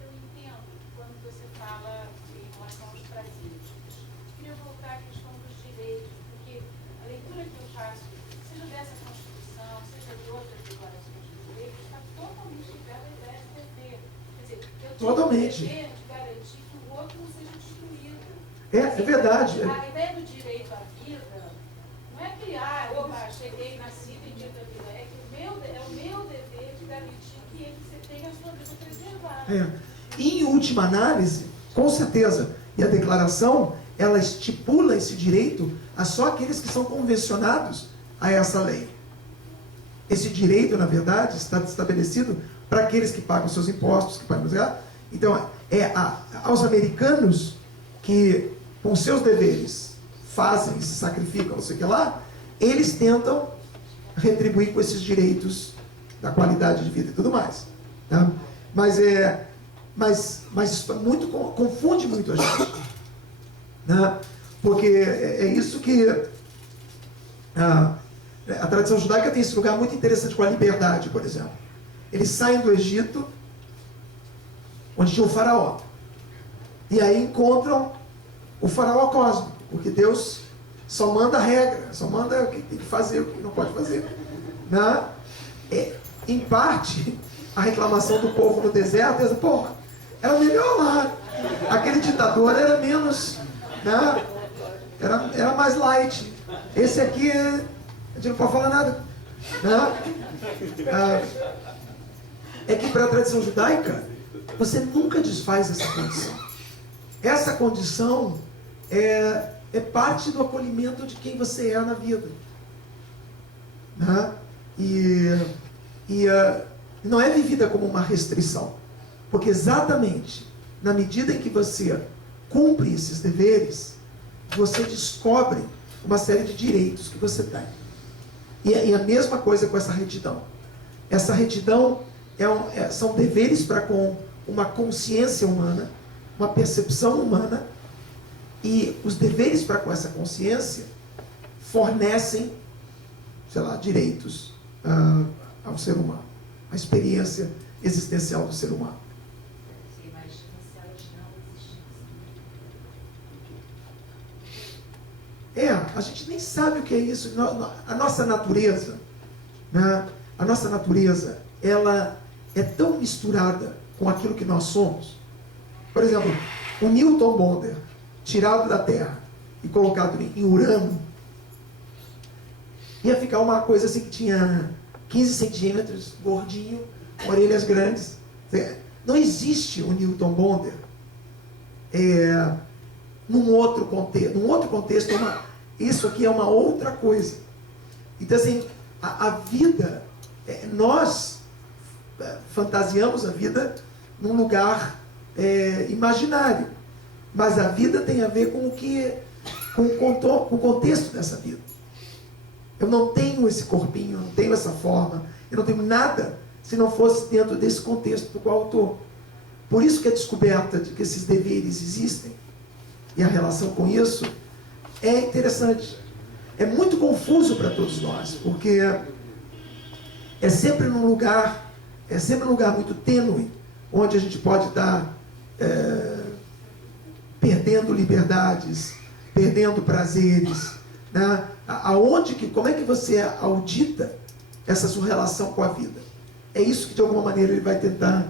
Eu entendo quando você fala em relação aos prazeres. Queria voltar à questão dos direitos, porque a leitura que eu faço, seja dessa Constituição, seja de outras declarações de direitos, está totalmente ligada à ideia de dever. Quer dizer, eu tenho Totalmente. o dever de garantir que o outro não seja destruído. É verdade. A ideia do direito à vida não é que, cheguei, nasci, bendita a vida. É que é o meu dever de garantir que você tenha a sua vida preservada. E, em última análise, com certeza, e a declaração, ela estipula esse direito a só aqueles que são convencionados a essa lei. Esse direito, na verdade, está estabelecido para aqueles que pagam seus impostos, que pagam. Então, aos americanos que, com seus deveres, fazem, se sacrificam, não sei o que lá, eles tentam retribuir com esses direitos da qualidade de vida e tudo mais. Mas isso confunde muito a gente. Porque é isso que a tradição judaica tem esse lugar muito interessante com a liberdade, por exemplo. Eles saem do Egito, onde tinha o faraó. E aí encontram o faraó cósmico, porque Deus só manda a regra, só manda o que tem que fazer, o que não pode fazer. Em parte, a reclamação do povo no deserto é, porra, era melhor lá. Aquele ditador era menos, era mais light. Esse aqui, a gente não pode falar nada. É que para a tradição judaica, você nunca desfaz essa condição. Essa condição é parte do acolhimento de quem você é na vida. E não é vivida como uma restrição. Porque exatamente na medida em que você cumpre esses deveres, você descobre uma série de direitos que você tem. E a mesma coisa com essa retidão. Essa retidão são deveres para com uma consciência humana, uma percepção humana, e os deveres para com essa consciência fornecem, sei lá, direitos ao ser humano, a experiência existencial do ser humano. Você imagina se elas não existissem. A gente nem sabe o que é isso. A nossa natureza, né? A nossa natureza, ela é tão misturada com aquilo que nós somos. Por exemplo, o Newton Bonder, tirado da Terra e colocado em Urano, ia ficar uma coisa assim que tinha 15 centímetros, gordinho, orelhas grandes. Não existe o Newton Bonder num outro contexto. Isso aqui é uma outra coisa. Então, assim, a vida, nós fantasiamos a vida num lugar imaginário, mas a vida tem a ver com o contexto dessa vida. Eu não tenho esse corpinho, eu não tenho essa forma, eu não tenho nada se não fosse dentro desse contexto do qual eu estou. Por isso que a descoberta de que esses deveres existem e a relação com isso é interessante. É muito confuso para todos nós, porque é sempre um lugar muito tênue, onde a gente pode estar perdendo liberdades, perdendo prazeres, né? Como é que você audita essa sua relação com a vida? É isso que de alguma maneira ele vai tentar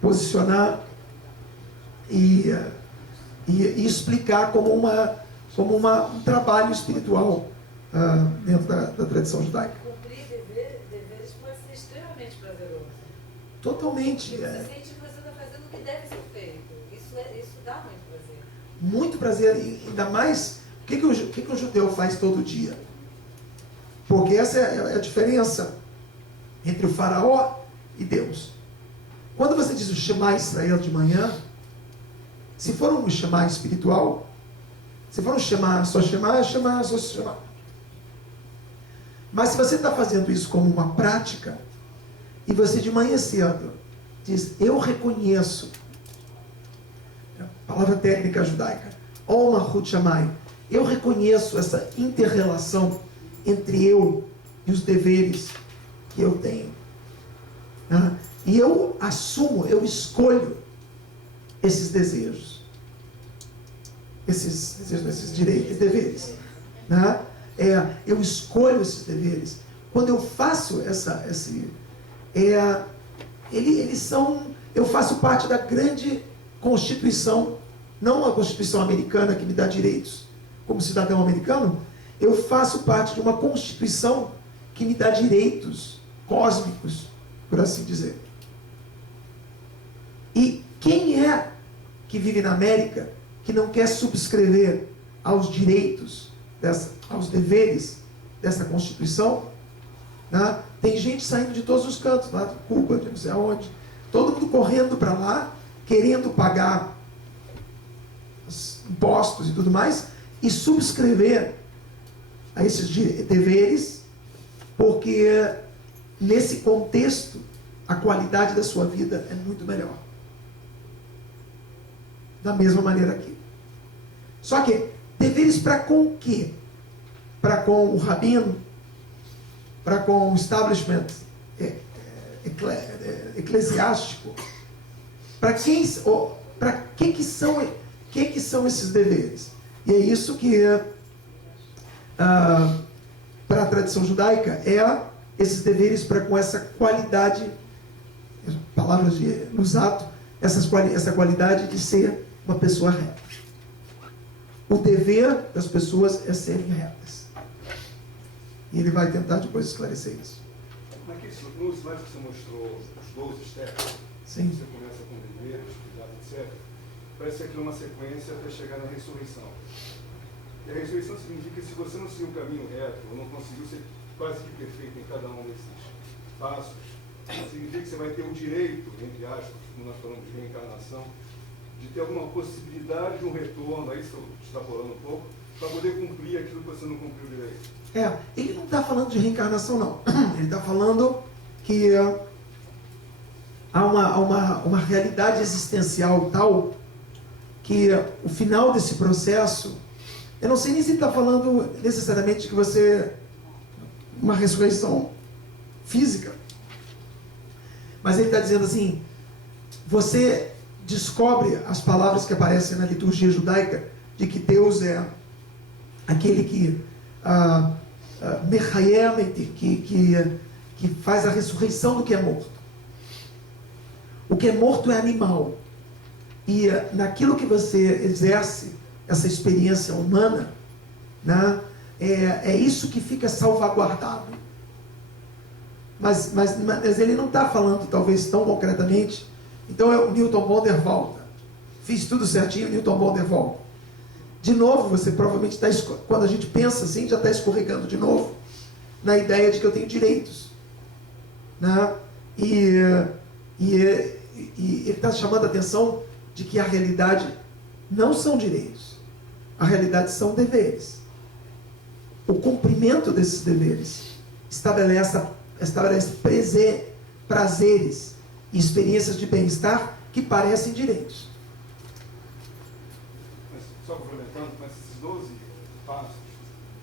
posicionar e explicar como um trabalho espiritual dentro da tradição judaica. Cumprir deveres pode ser extremamente prazeroso. Totalmente. Você sente que você está fazendo o que deve ser feito. Isso dá muito prazer. Muito prazer, e ainda mais. O que o judeu faz todo dia? Porque essa é a diferença entre o faraó e Deus. Quando você diz o Shema Israel de manhã, se for um Shema espiritual, se for um Shema, só Shema, é Shema, só Shema. Mas se você está fazendo isso como uma prática, e você de manhã cedo diz, eu reconheço, a palavra técnica judaica, Ol Malchut Shamayim, eu reconheço essa inter-relação entre eu e os deveres que eu tenho. Né? E eu assumo, eu escolho esses desejos. Esses direitos e deveres. Né? Eu escolho esses deveres. Quando eu faço eu faço parte da grande Constituição, não a Constituição americana que me dá direitos como cidadão americano, eu faço parte de uma Constituição que me dá direitos cósmicos, por assim dizer. E quem é que vive na América que não quer subscrever aos direitos, aos deveres dessa Constituição? Né? Tem gente saindo de todos os cantos, lá de Cuba, de não sei aonde, todo mundo correndo para lá, querendo pagar os impostos e tudo mais, e subscrever a esses deveres, porque nesse contexto a qualidade da sua vida é muito melhor. Da mesma maneira aqui. Só que deveres para com o quê? Para com o rabino, para com o establishment eclesiástico. Para que são esses deveres? E é isso que para a tradição judaica esses deveres para com essa qualidade, palavras de Lusato, essa qualidade de ser uma pessoa reta. O dever das pessoas é serem retas. E ele vai tentar depois esclarecer isso. Naquele slide que você mostrou, os 12 steps, Sim. Você começa com deveres, cuidado, etc. Parece que aquilo é uma sequência até chegar na ressurreição. E a ressurreição significa que se você não seguir o caminho reto, ou não conseguiu, você quase que perfeita em cada um desses passos, significa que você vai ter o direito, entre aspas, como nós falamos de reencarnação, de ter alguma possibilidade de um retorno, aí estou extrapolando um pouco, para poder cumprir aquilo que você não cumpriu direito. Ele não está falando de reencarnação, não. Ele está falando que há uma realidade existencial tal que o final desse processo, eu não sei nem se ele está falando necessariamente que você, uma ressurreição física, mas ele está dizendo assim, você descobre as palavras que aparecem na liturgia judaica de que Deus é aquele que que faz a ressurreição do que é morto. O que é morto é animal. E naquilo que você exerce essa experiência humana, né, é isso que fica salvaguardado. Mas ele não está falando, talvez, tão concretamente. Então é o Newton Bonder volta. Fiz tudo certinho, o Newton Bonder volta. De novo, você provavelmente está, quando a gente pensa assim, já está escorregando de novo na ideia de que eu tenho direitos. Né? E ele está chamando a atenção de que a realidade não são direitos. A realidade são deveres. O cumprimento desses deveres estabelece prazeres e experiências de bem-estar que parecem direitos. Mas, só complementando, mas esses 12 passos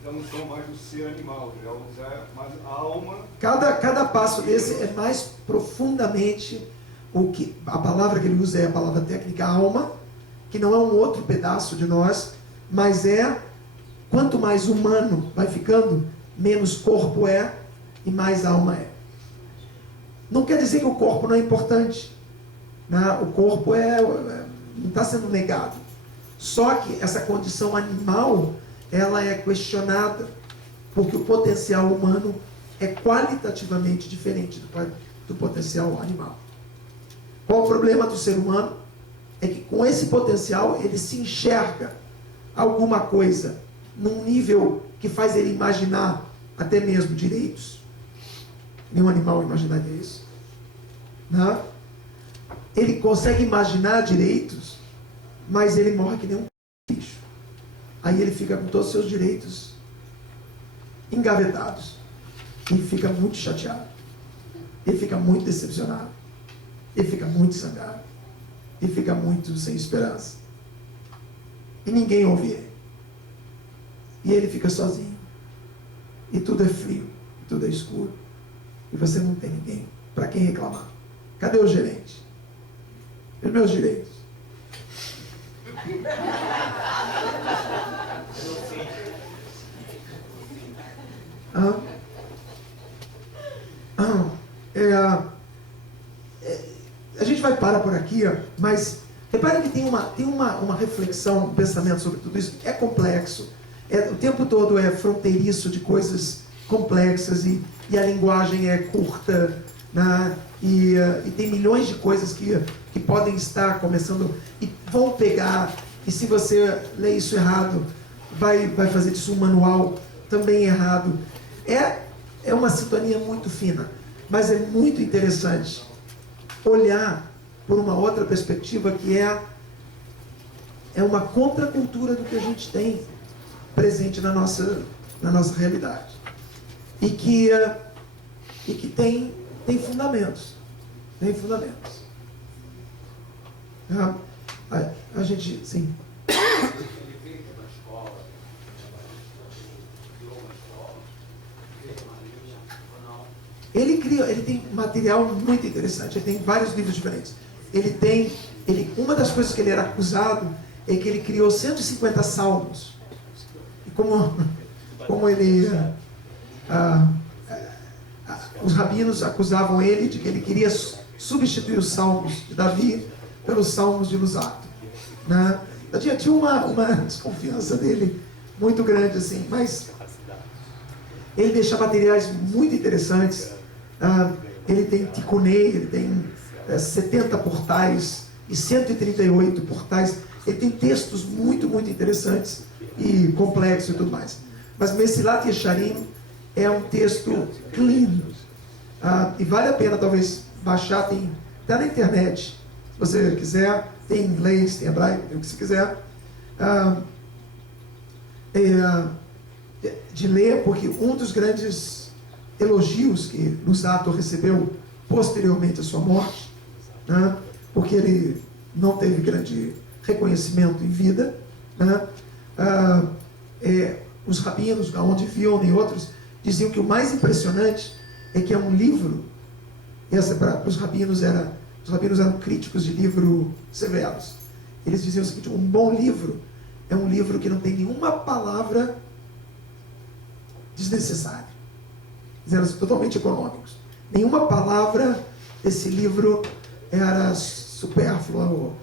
já não são mais do ser animal, já é mais a alma. Cada passo desse é mais profundamente o que a palavra que ele usa é a palavra técnica alma, que não é um outro pedaço de nós, mas quanto mais humano vai ficando, menos corpo é e mais alma é. Não quer dizer que o corpo não é importante, né? O corpo não está sendo negado. Só que essa condição animal, ela é questionada, porque o potencial humano é qualitativamente diferente do potencial animal. Qual o problema do ser humano? É que com esse potencial ele se enxerga alguma coisa num nível que faz ele imaginar até mesmo direitos. Nenhum animal imaginaria isso. Não? Ele consegue imaginar direitos, mas ele morre que nem um bicho. Aí ele fica com todos os seus direitos engavetados. E fica muito chateado. Ele fica muito decepcionado. Ele fica muito zangado. Ele fica muito sem esperança. E ninguém ouve ele. E ele fica sozinho. E tudo é frio. E tudo é escuro. E você não tem ninguém para quem reclamar. Cadê o gerente? Os meus direitos. A gente vai parar por aqui, mas repare que tem uma reflexão, um pensamento sobre tudo isso. É complexo, o tempo todo é fronteiriço de coisas complexas e a linguagem é curta, né? E tem milhões de coisas que podem estar começando e vão pegar, e se você lê isso errado, vai fazer disso um manual também errado. É uma sintonia muito fina, mas é muito interessante olhar por uma outra perspectiva que é uma contracultura do que a gente tem presente na nossa realidade e que tem fundamentos. Tem fundamentos. A gente, sim. Ele tem material muito interessante, ele tem vários livros diferentes. Uma das coisas que ele era acusado é que ele criou 150 salmos. E como ele... os rabinos acusavam ele de que ele queria substituir os salmos de Davi pelos salmos de Lusato. Né? Tinha uma desconfiança dele muito grande, assim, mas ele deixa materiais muito interessantes. Ele tem Tikunei, ele tem 70 portais e 138 portais. Ele tem textos muito, muito interessantes e complexos e tudo mais. Mas Mesilat Yesharim é um texto clean. E vale a pena talvez baixar, tem até na internet, se você quiser, tem em inglês, tem em hebraico, tem o que você quiser, de ler, porque um dos grandes elogios que Luzzatto recebeu posteriormente à sua morte, né, porque ele não teve grande reconhecimento em vida, né, os rabinos, Gaon de Vilna e outros, diziam que o mais impressionante é que é um livro, para os rabinos eram críticos de livro severos. Eles diziam o seguinte: um bom livro é um livro que não tem nenhuma palavra desnecessária. Eles eram totalmente econômicos. Nenhuma palavra desse livro era supérflua ou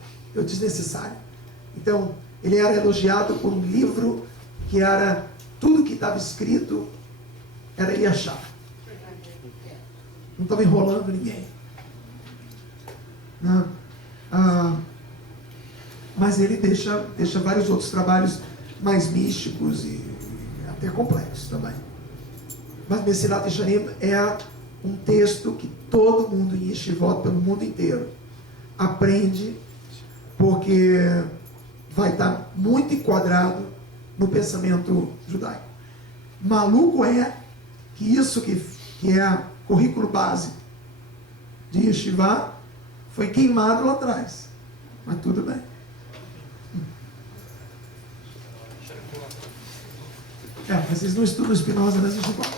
desnecessária. Então, ele era elogiado por um livro que era tudo que estava escrito era ele achar. Não estava enrolando ninguém. Não. Mas ele deixa vários outros trabalhos mais místicos e até complexos também. Mas Mesilat Yesharim é um texto que todo mundo em Yeshivot, pelo mundo inteiro, aprende, porque vai estar muito enquadrado no pensamento judaico. Maluco é que isso que é currículo básico de Yeshivá foi queimado lá atrás. Mas tudo bem. Mas vocês não estudam Spinoza nas Yeshivot.